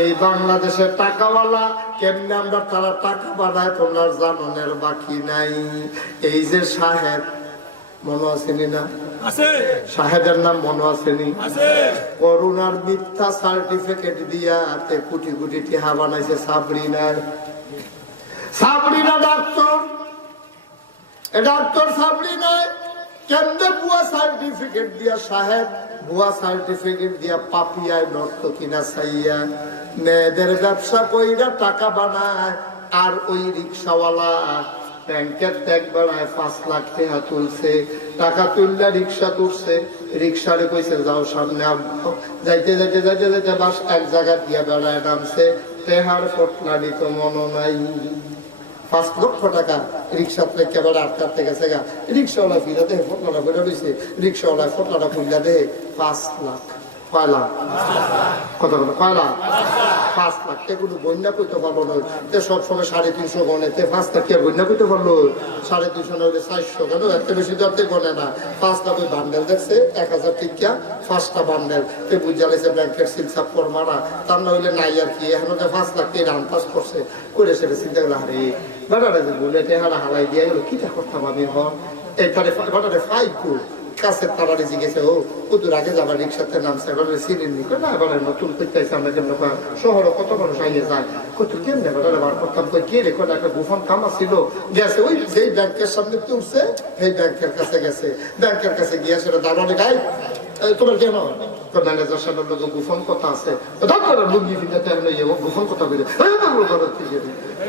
এই বাংলাদেশের টাকাওয়ালা কেমনে আমরা তারা টাকা বানায় তোমার জাননের বাকি নাই এই যে সাহেব মনে আসেনি না সাহেবের নাম মনে আসেনি করোনার মিথ্যা সার্টিফিকেট দিয়া কোটি কোটি টিহা বানাইছে সাবরিনা ডাক্তার সাবরিনা কেমনে ভুয়া সার্টিফিকেট দিয়া সাহেব ভুয়া সার্টিফিকেট দিয়া পাপিয়ায় নষ্ট কিনা চাইয়া মেয়েদের ব্যবসা কইরা টাকা বানায় আর ওই রিক্সাওয়ালা ব্যাংকের ট্যাগ বাড়ায় 5 লাখ টাকা তুলছে টাকা তুললে রিক্সা তুলছে রিক্সারে কইছে যাও সামনে যাইতে যাইতে যাইতে যাইতে বাস এক জায়গা দিয়া বেড়ায় নামছে তেহার ফটলানি তো মনে নাই 5 লক্ষ টাকা রিক্সা থেকে বেড়া আটকাতে গেছে গা রিক্সাওয়ালা ফিরে দেহে ফটলাটা বেড়া রয়েছে রিক্সাওয়ালা ফটলাটা খুললা দেহে 5 লাখ কয় লাখ কত কয় লাখ 5 লাখ কোনো বন্যা করতে পারবো না সবসময় 350 গনে 5 লাখ বন্যা করতে পারলো 350 হলে 400 কেন একটা বেশি দরতে গনে না 5 লাখ ওই বান্ডেল দেখছে 1000 টিকা 5টা বান্ডেল বুঝা লাইছে ব্যাংকের সিলসাপ কর মারা তার না হইলে নাই আর কি এখন 5 লাখ টাকা রান পাস করছে করে সেটা চিন্তা করলে আরে বেটারে যে বলে টেহারা হালাই দিয়ে গেল কিটা করতাম আমি হন এইখানে বেটারে ফাইকু কাছের তারারে জিজ্ঞেসে ও কুদুর আগে যাবার রিক্সাতে নামছে এবার সিরিন নিকো না এবার নতুন করতে আসছে আমরা কেমন শহরে কত মানুষ আইয়ে যায় কুদুর কেমনে বেটারে বার করতাম কই কে রে কোন একটা গোপন কামা ছিল গেছে ওই যেই ব্যাংকের সামনে তুলছে সেই ব্যাংকের কাছে গেছে ব্যাংকের কাছে গিয়ে সেটা দাঁড়ানো গাই তোমার কেন তোর ম্যানেজার সাহেবের লোক গোপন কথা আছে লুঙ্গি ফিটাতে গোপন কথা বলে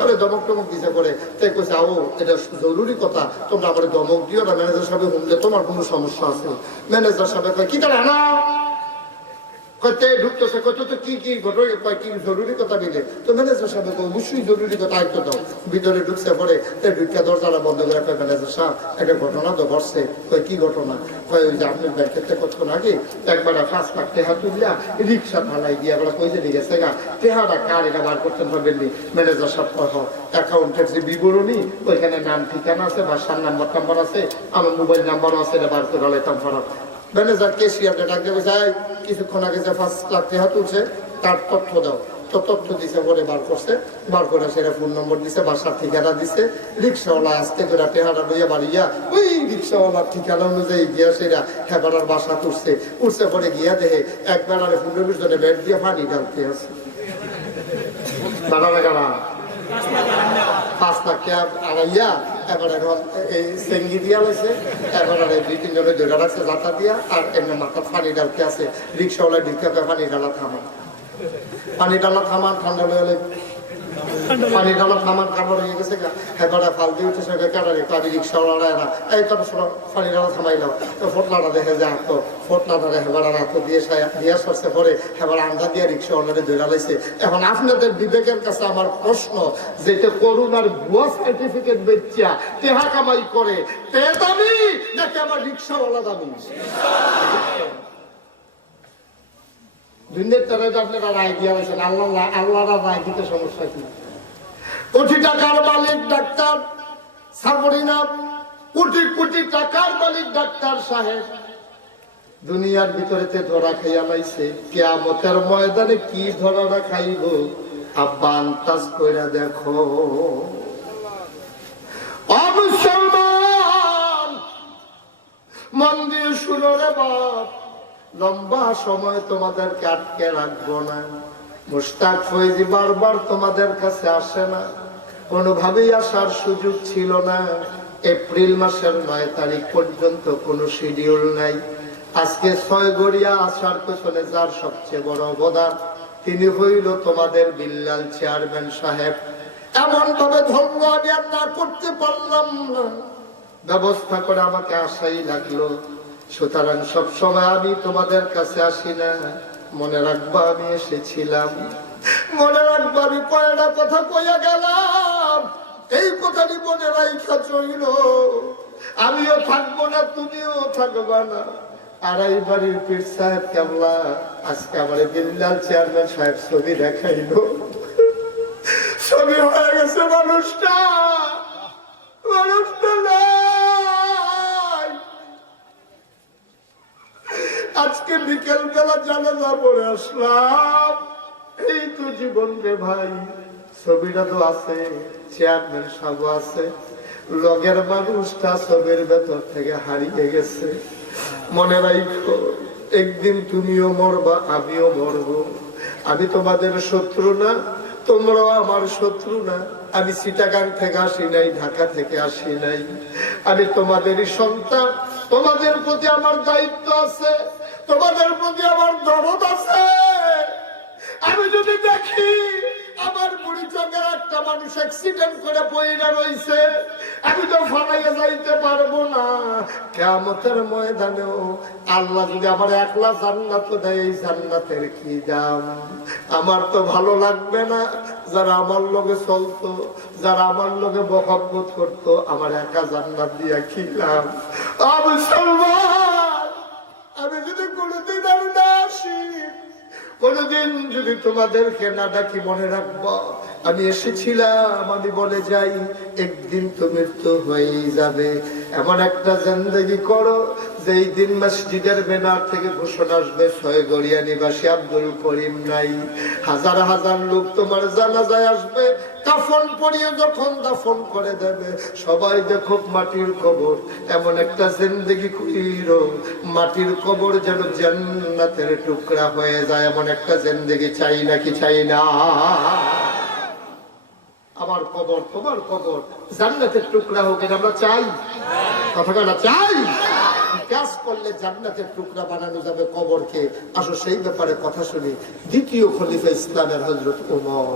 আরে দমক টমক দিতে করে তাই কইছে আও এটা জরুরি কথা তোমরা আমার দমক দিও না ম্যানেজার সাহেব হুমলে তোমার কোনো সমস্যা আছে ম্যানেজার সাহেব কি তারা না কইতে ঢুকতেছে, কত তো কি কি ঘটনা, কি জরুরি কথা বলে তো ম্যানেজার সাহেব অবশ্যই জরুরি কথা আয়ত্ত দাও। ভিতরে ঢুকছে পরে ঢুকা দরজাটা বন্ধ করে কয় ম্যানেজার সাহেব একটা ঘটনা তো ঘটছে। কয় কি ঘটনা? কয় ওই যে আপনার ব্যাংকের থেকে কতক্ষণ আগে একবার 5 লাখ টাকা তুলিয়া রিক্সা ঢালাই দিয়ে আমরা কইতে নিয়ে গেছে গা, টেহাটা কার এটা বার করতে পারবেননি? ম্যানেজার সাহেব কয় অ্যাকাউন্টের যে বিবরণী ওইখানে নাম ঠিকানা আছে, বাসার নাম্বার আছে, আমার মোবাইল নাম্বারও আছে, এটা বার করে লাইতাম ফরাক। ম্যানেজার কেসিয়ারকে ডাক দেবে যায়, কিছুক্ষণ আগে যে 5 লাখ টাকা তুলছে তার তথ্য দাও। তো তথ্য দিছে, পরে বার করছে, বার করে সেটা ফোন নম্বর দিছে, বাসার ঠিকানা দিছে। রিক্সাওয়ালা আসতে করে টেহারা লইয়া বাড়িয়া ওই রিক্সাওয়ালার ঠিকানা অনুযায়ী গিয়া সেটা হেবারার বাসা তুলছে। উঠছে পরে গিয়া দেখে একবার 15-20 জনে বেড দিয়ে পানি ঢালতে আছে। দাঁড়াবে গাড়া 5 লাখ টাকা আড়াইয়া এবার এখন এই সেঙ্গি দিয়া লইছে। এবার 2-3 জনে ধরে রাখছে যাতা দিয়া, আর এমনি মাথা পানি ডালতে আছে। রিক্সাওয়ালা ঢিকা পানি ডালা থামান, পানি ডালা থামান, ঠান্ডা হলে পানি ডালা থামান কারবার হয়ে গেছে। এবার ফাল দিয়ে উঠেছে কাটারে কাবি রিক্সাওয়ালা এই তো পানি ডালা থামাইলাম। তো ফোটলাটা দেখে যে আঁকতো, ফোটলাটা হেবার আঁকতো দিয়ে দিয়া সরছে। পরে হেবার আন্দা দিয়ে রিক্সাওয়ালারে ধরে লাইছে। এখন আপনাদের বিবেকের কাছে আমার প্রশ্ন, যেটা করুণার ভুয়া সার্টিফিকেট বেচিয়া টেহা কামাই করে তে দামি নাকি আমার রিক্সাওয়ালা দামি? দুনিয়ার তারা আপনারা রায় দিয়া হয়েছেন, আল্লাহরা রায় দিতে সমস্যা কি? কোটি টাকার মালিক ডাক্তার সাবরিনা, কোটি কোটি টাকার মালিক ডাক্তার সাহেব দুনিয়ার ভিতরেতে ধরা খাইয়া লাইছে। কিয়ামতের ময়দানে কি ধরাটা খাইব আব্বা আন্তাজ কইরা দেখো। মুসলমান মন দিয়ে শুনো রে বাপ, লম্বা সময় তোমাদেরকে আটকে রাখবো না। মুশতাক ফৈজি বারবার তোমাদের কাছে আসে না, কোনোভাবেই আসার সুযোগ ছিল না। এপ্রিল মাসের 9 তারিখ পর্যন্ত কোনো শিডিউল নাই। আজকে 6 গড়িয়া আসার পেছনে যার সবচেয়ে বড় অবদান, তিনি হইল তোমাদের বিল্লাল চেয়ারম্যান সাহেব। এমন ভাবে ধন্য আমি আর না করতে পারলাম না, ব্যবস্থা করে আমাকে আসাই লাগলো। সুতরাং সবসময় আমি তোমাদের কাছে আসি না, মনে রাখবা আমি এসেছিলাম। মনে রাখবা আমি কয়টা কথা কইয়া গেলাম, এই কথাটি মনে রাখা চইল। আমিও থাকবো না, তুমিও থাকবা না। আর এই বাড়ির পীর সাহেব কেবলা আজকে আমার বিল্লাল চেয়ারম্যান সাহেব ছবি দেখাইলো। ছবি হয়ে গেছে মানুষটা, মানুষটা নাই। আজকে বিকেল বেলা জানাজা পড়ে আসলাম। এই তো জীবন রে ভাই, ছবিটা তো আছে, চেয়ারম্যান সাহেব আছে, লগের মানুষটা ছবির ভেতর থেকে হারিয়ে গেছে। মনে রাখো, একদিন তুমিও মরবা, আমিও মরবো। আমি তোমাদের শত্রু না, তোমরাও আমার শত্রু না। আমি চিটাগাং থেকে আসি নাই, ঢাকা থেকে আসি নাই। আমি তোমাদেরই সন্তান, তোমাদের প্রতি আমার দায়িত্ব আছে, তোমাদের প্রতি আমার দরদ আছে। আমি যদি দেখি আমার বুড়ি চোখের একটা মানুষ অ্যাক্সিডেন্ট করে পয়রা রইছে, আমি তো ফালাইয়া যাইতে পারবো না। কিয়ামতের ময়দানেও আল্লাহ যদি আমার একলা জান্নাত দেয়, এই জান্নাতের কি দাম? আমার তো ভালো লাগবে না যারা আমার লগে চলতো, যারা আমার লগে মহব্বত করতো, আমার একা জান্নাত দিয়া কি লাভ? আমি যদি কোনোদিন আর না আসি, কোনদিন যদি তোমাদেরকে না ডাকি, মনে রাখবো আমি এসেছিলাম। আমি বলে যাই, একদিন তো মৃত্যু হয়েই যাবে। এমন একটা জিন্দেগি করো যেই দিন মসজিদের বেনার থেকে ঘোষণা আসবে, 6 গড়িয়া নিবাসী আব্দুল করিম নাই। হাজার হাজার লোক তোমার জানাজায় আসবে, কাফন পরিয়ে যখন দাফন করে দেবে, সবাই দেখো মাটির কবর। এমন একটা জিন্দেগি কইরো মাটির কবর যেন জান্নাতের টুকরা হয়ে যায়। এমন একটা জিন্দেগি চাই নাকি চাই না? আমার কবর, তোমার কবর জান্নাতের টুকরা হোক, এটা আমরা চাই। কথা না চাই, কাজ করলে জান্নাতের টুকরা বানানো যাবে কবরকে। আসো সেই ব্যাপারে কথা শুনি। দ্বিতীয় খলিফা ইসলামের হযরত ওমর,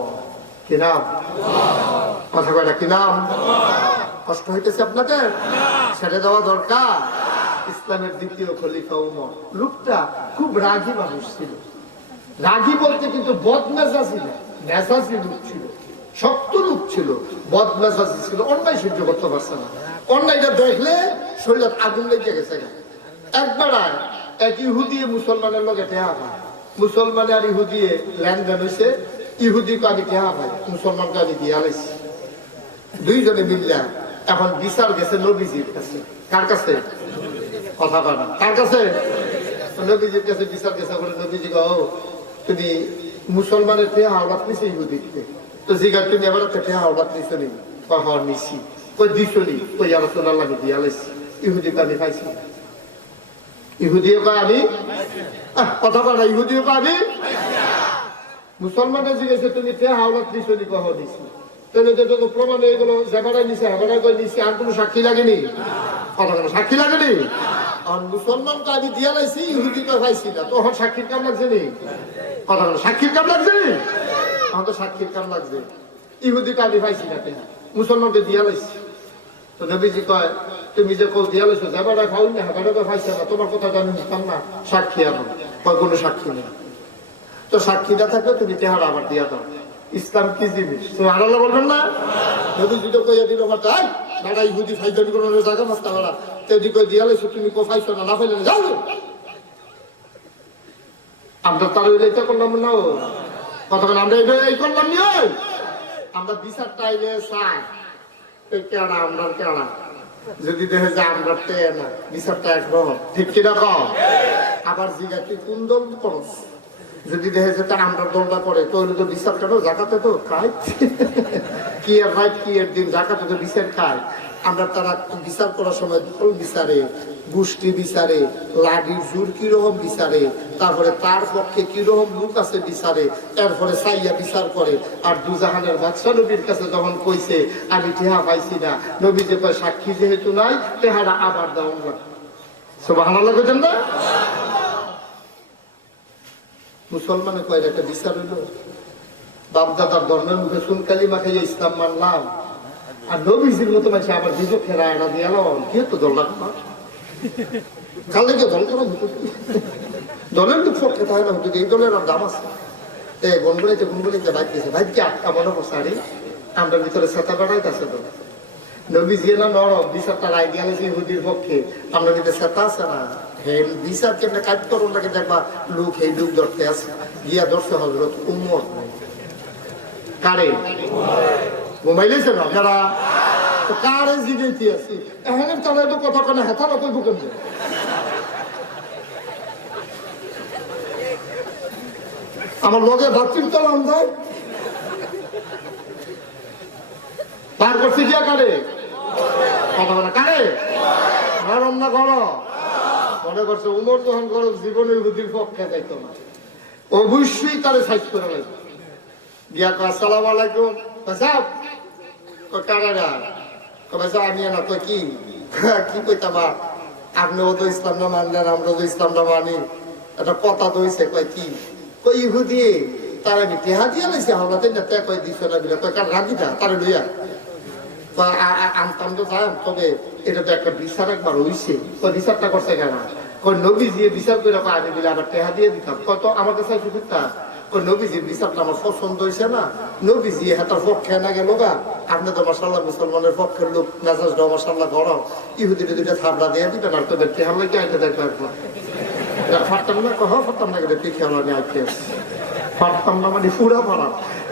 কি নাম? কথা কয় না, কি নাম? কষ্ট হইতেছে আপনাদের? ছেড়ে দেওয়া দরকার। ইসলামের দ্বিতীয় খলিফা ওমর, লোকটা খুব রাগী মানুষ ছিল, রাগী বলতে কিন্তু বদমেজাজি না, মেজাজি লোক ছিল, শক্ত লোক ছিল, বদমেজাজি ছিল, অন্যায় সহ্য করতে পারছে না। অন্যায়টা দেখলে শরীরে আগুন লেগে গেছে। একবার এক ইহুদি মুসলমানের লগে টেহা পায়, মুসলমানে আর ইহুদি লেনদেন হয়েছে, ইহুদিকে আমি টেহা পাই, মুসলমানকে আমি দিয়া লাইছি। দুইজনে মিললা এখন বিচার গেছে নবীজির কাছে। কার কাছে? কথা বলা কার কাছে? নবীজির কাছে বিচার গেছে। বলে নবীজি গো, তুমি মুসলমানের টেহা হাওলাত নিছে ইহুদিকে, তো জিগা তুমি এবার টেহা হাওলাত নিছো নি? হওয়ার নিছি। কই দিছো নি? কই ইয়া রাসূলুল্লাহ আমি দিয়া লাইছি, ইহুদিকে আমি পাইছি। ইহুদিও কয় আমি, কথা বলা ইহুদিও কয় আমি। মুসলমানের জিজ্ঞেস তুমি টেহা হাওলাত নিছো নি? কহ নিছি। তাহলে যেটুকু প্রমাণ হয়ে গেল, জেবারাই নিছে, হেবারাই করে নিছি, আর কোনো সাক্ষী লাগেনি? কথা বলা সাক্ষী লাগেনি? আর মুসলমানকে আমি দিয়া লাইছি, ইহুদিকে পাইছি না, তো ওর সাক্ষীর কাম লাগছে নি? কথা বলা সাক্ষীর কাম লাগছে নি? আমার তো সাক্ষীর কাম লাগছে। ইহুদিকে আমি পাইছি না, টেহা মুসলমানকে দিয়া লাইছি। তো নবীজি কয়, তুমি যে কল দিয়া লাইছো, জেবারাই খাও না, হেবারাই করে পাইছে না, তোমার কথা আমি নিতাম না, সাক্ষী আনো। কয় কোনো সাক্ষী নেই। তো সাক্ষী না থাকলে তুমি টেহারা আবার দিয়া দাও। ইসলাম কি জিনিস সুবহানাল্লাহ বলবেন না? যদি যদি কইয়া দিল আমার তাই দাদা ইহুদি ফাইদানি কোন জায়গা মাস্তা করা তেদি কই দিয়া লাইছো, তুমি কো ফাইছো না, না ফাইলে না যাও। আমরা তার এটা করলাম না, কতক্ষণ আমরা এই করলাম নি। আমরা বিচার টাইলে চাই কেনা, আমরা কেনা যদি দেখে যে আমরা না বিচারটা একরকম, ঠিক কিনা কম। আবার জিগা তুই কোন দল করস, যদি দেখে যে তার আমরা দলটা করে, তাহলে তো বিচার কাটো জাকাতে তো খায়, কি এর রাইট কি এর দিন জাকাতে তো বিচার খায়। আমরা তারা বিচার করার সময় দল বিচারে, গোষ্ঠী বিচারে, লাঠির জোর কিরকম বিচারে, তারপরে তার পক্ষে কিরকম লোক আছে বিচারে, এরপরে সাইয়া বিচার করে। আর দুজাহানের বাদশা নবীর কাছে যখন কইছে আমি টেহা পাইছি না, নবী যে কয় সাক্ষী যেহেতু নাই, টেহারা আবার দাও না। সুবহানাল্লাহ কইতেন না? মুসলমানে কয় একটা বিচার হইল, বাপদাদার ধর্মের মুখে সুনকালি মাখাই ইসলাম মানলাম, আর নবীজির মতো মানুষ আবার বিপক্ষে রায়না দিয়ে এলাম, কি তো দল রাখবা কালে দল করা হতো, দলের তো পক্ষে থাকে না হতো, এই দলের আর দাম আছে। গুনগুলিতে গুনগুলিতে বাইক দিয়েছে, ভাইকে আটকা মনে করছে, আরে আমরা ভিতরে সেতা বেড়াইতেছে তো নবীজি না নরম বিচারটা রায় দিয়ে গেছে ইহুদির পক্ষে, আমরা কিন্তু সেতা আছে না। বিচার কেমনে কাজ করুন নাকি দেখবা লোক এই লোক ধরতে আছে, গিয়া ধরছে হজরত উম্মত। কারে ঘুমাইলেছে না যারা কারে জিগাইতে আছি এখন তারা তো কথা কেন হেতা না কইব কেমনে? আমার লগে ভাতৃ চালান যায় পার করছে গিয়া কারে কথা বলা কারে গরম না গরম মনে করছে উমর যখন গরম জীবনের বুদ্ধির পক্ষে যাইতো না, অবশ্যই তারে সাইজ করে লাগবে। গিয়া আসসালামু আলাইকুম কারারা আমি না তো কি কি কইতামা, আপনিও তো ইসলাম না মানলেন, আমরা তো ইসলাম না মানি, একটা কথা তো হয়েছে কয় কি কই ইহুদি তার আমি টেহা দিয়া লাইছি হাওলাতে না তে কই দিছ না বিলা কয় কার রাগিটা তারে লইয়া আমতাম তো যাম, তবে এটা তো একটা বিচার একবার হইছে। কই বিচারটা করছে কেন? কই নবীজি বিচার করে আমি বিলা আবার টেহা দিয়ে দিতাম, কত আমার কাছে সুবিধা। ওই নবীজির বিচারটা আমার পছন্দ হয়েছে না, নবীজি হাতার পক্ষে না গেল গা, আপনি তো মাশাআল্লাহ মুসলমানের পক্ষের লোক, মেজাজ দাও মাশাআল্লাহ গরম, ইহুদিটা দুইটা থাবড়া দিয়ে দিবেন আর তোদের টেহা লাগে আইতে দেখবে একবার ফাটতাম না, কহ ফাটতাম না গেলে পিঠে আমার আইতে ফাটতাম না মানে পুরা পড়া।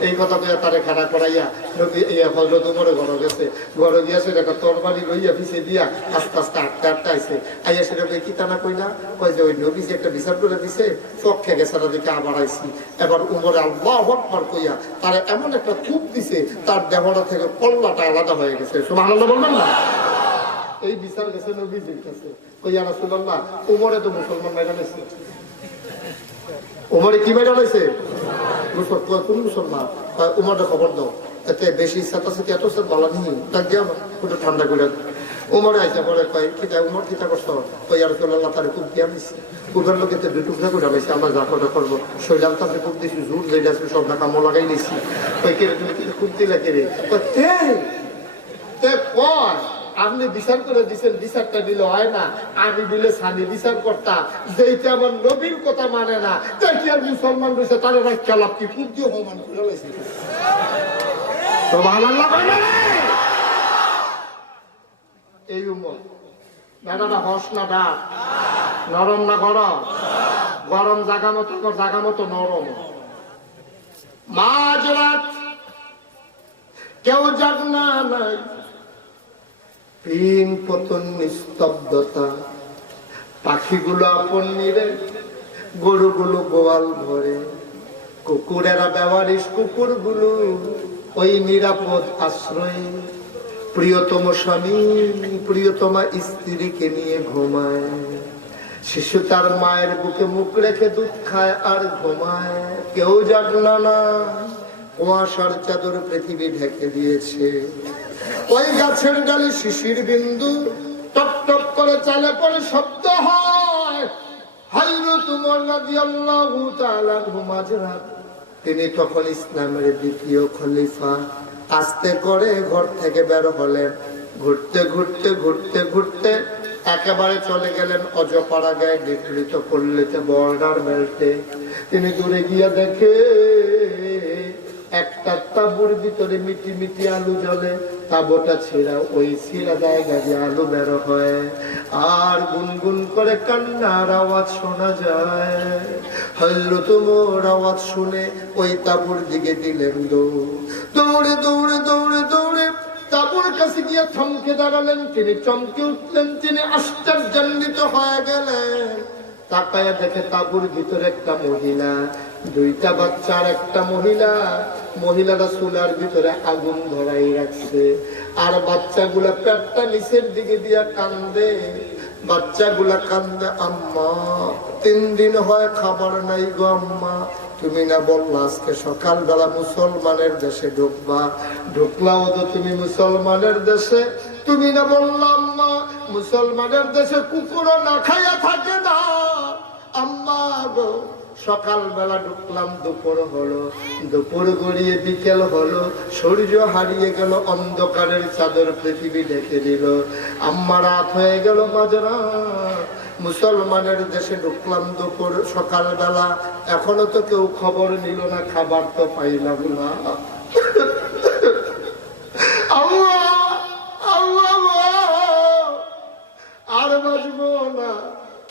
এই কথা কইয়া তারে খাড়া করাইয়া নবী হযরত ওমরে ঘরে গেছে, ঘরে গিয়া সেটা তরবারি লইয়া পিছিয়ে দিয়া আস্তে আস্তে আটটা আটটা আইছে, আইয়া সেটা কি টানা কইলা কই যে ওই নবী যে একটা বিচার করে দিছে চক্ষে গেছে দিকে আবার আইছি। এবার উমরে আল্লাহু আকবার কইয়া তারে এমন একটা কূপ দিছে তার দেহটা থেকে কল্লাটা আলাদা হয়ে গেছে। সুবহানাল্লাহ বলবেন না? এই বিচার গেছে নবীজির কাছে, কই ইয়া রাসূলুল্লাহ উমরে তো মুসলমান মেরে নিছে। উমরে কি মেরে নিছে? কোন মুসলমান? উমরটা খবর দাও, এতে বেশি সাতাশি এত সব বলা নেই, ডাক দিয়া একটু ঠান্ডা করে। উমরে আইসা পরে কয় কিতা উমর কিতা করছো? কই ইয়া রাসূলুল্লাহ তারে কূপ দিয়া নিছে, কূপের লোকে তো দুই টুকরা করে লাইছে, আমরা যা করে করবো শৈলাম তাতে কূপ দিছি, জোর যেটা আছে সব টাকা মো লাগাই নিছি। কই কে তুমি কি কূপ দিলা কে রে? কয় আপনি বিচার করে দিচ্ছেন, বিচারটা দিলে হয় না, আমি দিলে সানি বিচার করতাম, যেইটা আমার নবীর কথা মানে না, তাই কি আর মুসলমান রয়েছে তারা রাখা লাভ কি কুদ্দি হমান করে লাইছে তো ভালো লাগে না। এই উম্মত বেটাটা হস না ডাক, নরম না গরম, গরম জাগা মতো নরম। মাঝরাত কেউ জাগনা নাই, পিন পতন নিস্তব্ধতা, পাখিগুলো আপন নিরে, গরুগুলো গোয়াল ভরে, কুকুরেরা ব্যবহারিস কুকুরগুলো ওই নিরাপদ আশ্রয়ে প্রিয়তম স্বামী প্রিয়তমা স্ত্রীকে নিয়ে ঘুমায়। শিশু তার মায়ের বুকে মুখ রেখে দুধ খায় আর ঘুমায়। কেউ জাগনা না, কুয়াশার চাদর পৃথিবী ঢেকে দিয়েছে। ওই গাছের ডালে শিশির বিন্দু টপ টপ করে চালে পড়ে শব্দ হয়। হযরত ওমর রাদিয়াল্লাহু তাআলা মাঝরাত, তিনি তখন ইসলামের দ্বিতীয় খলিফা। আস্তে করে ঘর থেকে বের হলেন, ঘুরতে ঘুরতে ঘুরতে ঘুরতে একেবারে চলে গেলেন অজপাড়া গায়ে নিকৃত পল্লীতে, বর্ডার বেল্টে। তিনি দূরে গিয়ে দেখে একটা তাঁবুর ভিতরে মিটি মিটি আলু জ্বলে। তাঁবুটা ছিঁড়া, ওই ছিঁড়া জায়গা দিয়ে আলু বের হয় আর গুনগুন করে কান্নার আওয়াজ শোনা যায়। হযরত ওমর আওয়াজ শুনে ওই তাঁবুর দিকে দিলেন দৌড়ে দৌড়ে দৌড়ে দৌড়ে তাঁবুর কাছে গিয়ে থমকে দাঁড়ালেন। তিনি চমকে উঠলেন, তিনি আশ্চর্যান্বিত হয়ে গেলেন। তাকায়া দেখে তাঁবুর ভিতরে একটা মহিলা, দুইটা বাচ্চার একটা মহিলা। মহিলারা চুলার ভিতরে আগুন ধরাই রাখছে আর বাচ্চাগুলা পেটটা নিচের দিকে দিয়া কান্দে। বাচ্চাগুলা কান্দে, আম্মা 3 দিন হয় খাবার নাই গো আম্মা, তুমি না বললা আজকে সকালবেলা মুসলমানের দেশে ঢুকবা, ঢুকলাও তো তুমি মুসলমানের দেশে, তুমি না বললা আম্মা মুসলমানের দেশে কুকুরও না খাইয়া থাকে না। আম্মা গো, সকালবেলা ঢুকলাম, দুপুর হলো, দুপুর গড়িয়ে বিকেল হলো, সূর্য হারিয়ে গেল, অন্ধকারের চাদর পৃথিবী ঢেকে দিল, আম্মা রাত হয়ে গেল মাঝরাত। মুসলমানের দেশে ঢুকলাম দুপুর সকালবেলা, এখনো তো কেউ খবর নিল না, খাবার তো পাইলাম না। আর বাঁচবো না,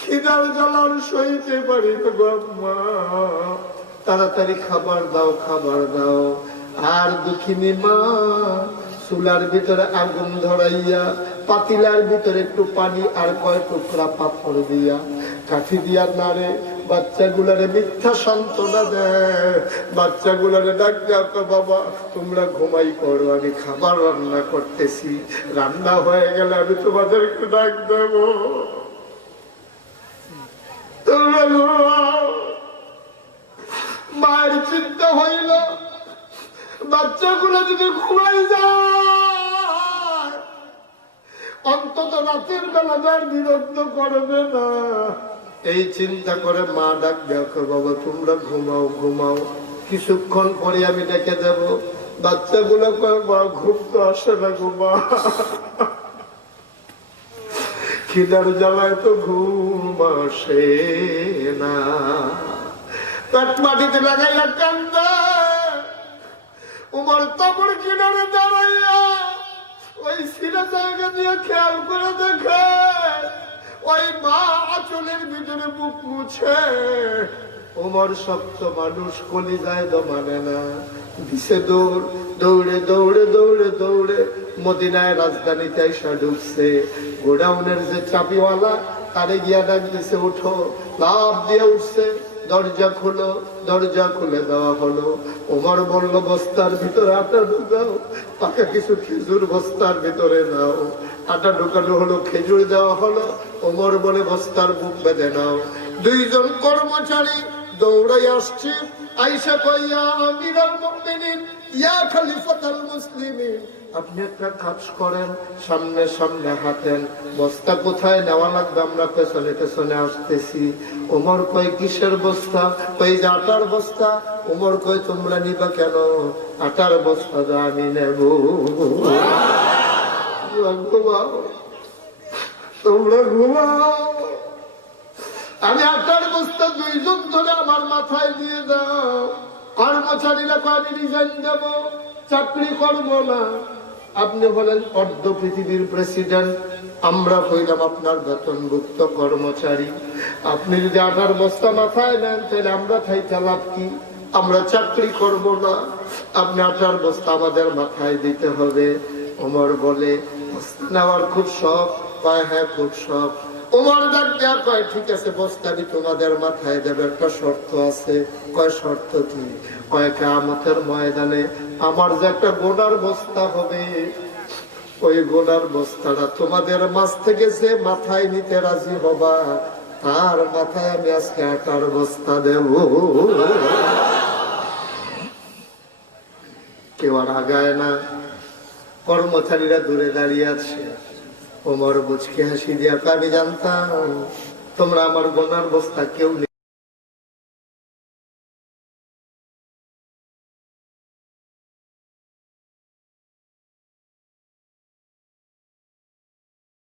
খিদার জ্বালার সইতে পারি তো বাবা, তাড়াতাড়ি খাবার দাও খাবার দাও। আর দুঃখিনী মা চুলার ভিতরে আগুন ধরাইয়া পাতিলার ভিতরে একটু পানি আর কয় টুকরা পাথর দিয়া কাঠি দিয়া নাড়ে বাচ্চাগুলারে মিথ্যা সান্ত্বনা দেয়। বাচ্চাগুলারে ডাক দেওয়া, বাবা তোমরা ঘুমাই পড়ো, আমি খাবার রান্না করতেছি, রান্না হয়ে গেলে আমি তোমাদেরকে ডাক দেব। মায়ের চিন্তা হইল বাচ্চাগুলো যদি ঘুমাই যায় অন্তত রাতের বেলা যার বিরক্ত করবে না। এই চিন্তা করে মা ডাক দেখো, বাবা তোমরা ঘুমাও ঘুমাও, কিছুক্ষণ পরে আমি ডেকে দেব। বাচ্চাগুলো ঘুম তো আসে না, ঘুমা খিদার জ্বালায় তো ঘুম আসে না। পেট মাটিতে লাগাইয়া কান্দে। উমর তাঁবুর কিনারে দাঁড়াইয়া ওই ছিঁড়া জায়গা দিয়ে খেয়াল করে দেখে ওই মা আঁচলের ভিতরে বুক মুছে। উমর শক্ত মানুষ, কলিজায় মানে না, দিছে দৌড়, দৌড়ে দৌড়ে দৌড়ে দৌড়ে মদিনায় রাজধানীতে এসে ঢুকছে। গোডাউনের যে চাবিওয়ালা তারে গিয়া ডাক দিছে, উঠো, লাভ দিয়ে উঠছে। দরজা খুলো, দরজা খুলে দেওয়া হলো। ওমর বলল বস্তার ভিতরে আটা ঢুকাও, পাকা কিছু খেজুর বস্তার ভিতরে নাও। আটা ঢুকানো হলো, খেজুর দেওয়া হলো। ওমর বলে বস্তার বুক বেঁধে নাও। দুইজন কর্মচারী দৌড়াই আসছে, আইসা কইয়া আমিরুল মুমিনিন ইয়া খলিফাতুল মুসলিমিন, আপনি একটা কাজ করেন, সামনে সামনে হাঁটেন, বস্তা কোথায় নেওয়া লাগবে আমরা পেছনে পেছনে আসতেছি। ওমর কয় কিসের বস্তা? কই যে আটার বস্তা। ওমর কয় তোমরা নিবা কেন? আটার বস্তা আমি নেব। তোমরা ঘুমাও, তোমরা ঘুমাও। আমি আটার বস্তা 2 জন ধরে আমার মাথায় দিয়ে দাও। কর্মচারীরা আমি রিজাইন দেব, চাকরি করব না। আপনি হলেন অর্ধ পৃথিবীর প্রেসিডেন্ট, আমরা হইলাম আপনার বেতনভুক্ত কর্মচারী। আপনি যদি 8 বস্তা মাথায় নেন তাহলে আমরা থাইতে লাভ কি? আমরা চাকরি করব না, আপনি 8 বস্তা আমাদের মাথায় দিতে হবে। ওমর বলে, বস্তা নেওয়ার খুব শখ? কয় হ্যাঁ খুব শখ। ওমর ডাক দেয়া কয়, ঠিক আছে বস্তা আমি তোমাদের মাথায় দেবে, একটা শর্ত আছে। কয় শর্ত কি? কয় কিয়ামতের ময়দানে আমার যে একটা গোনার বস্তা হবে, ওই গোনার বস্তাটা তোমাদের মাছ থেকে যে মাথায় নিতে রাজি হবা, তার মাথায় আমি আজকে 8 বস্তা দেব। কেউ আর আগায় না, কর্মচারীরা দূরে দাঁড়িয়ে আছে। ওমর মুচকি হাসি দিয়া, আমি জানতাম তোমরা আমার গোনার বস্তা কেউ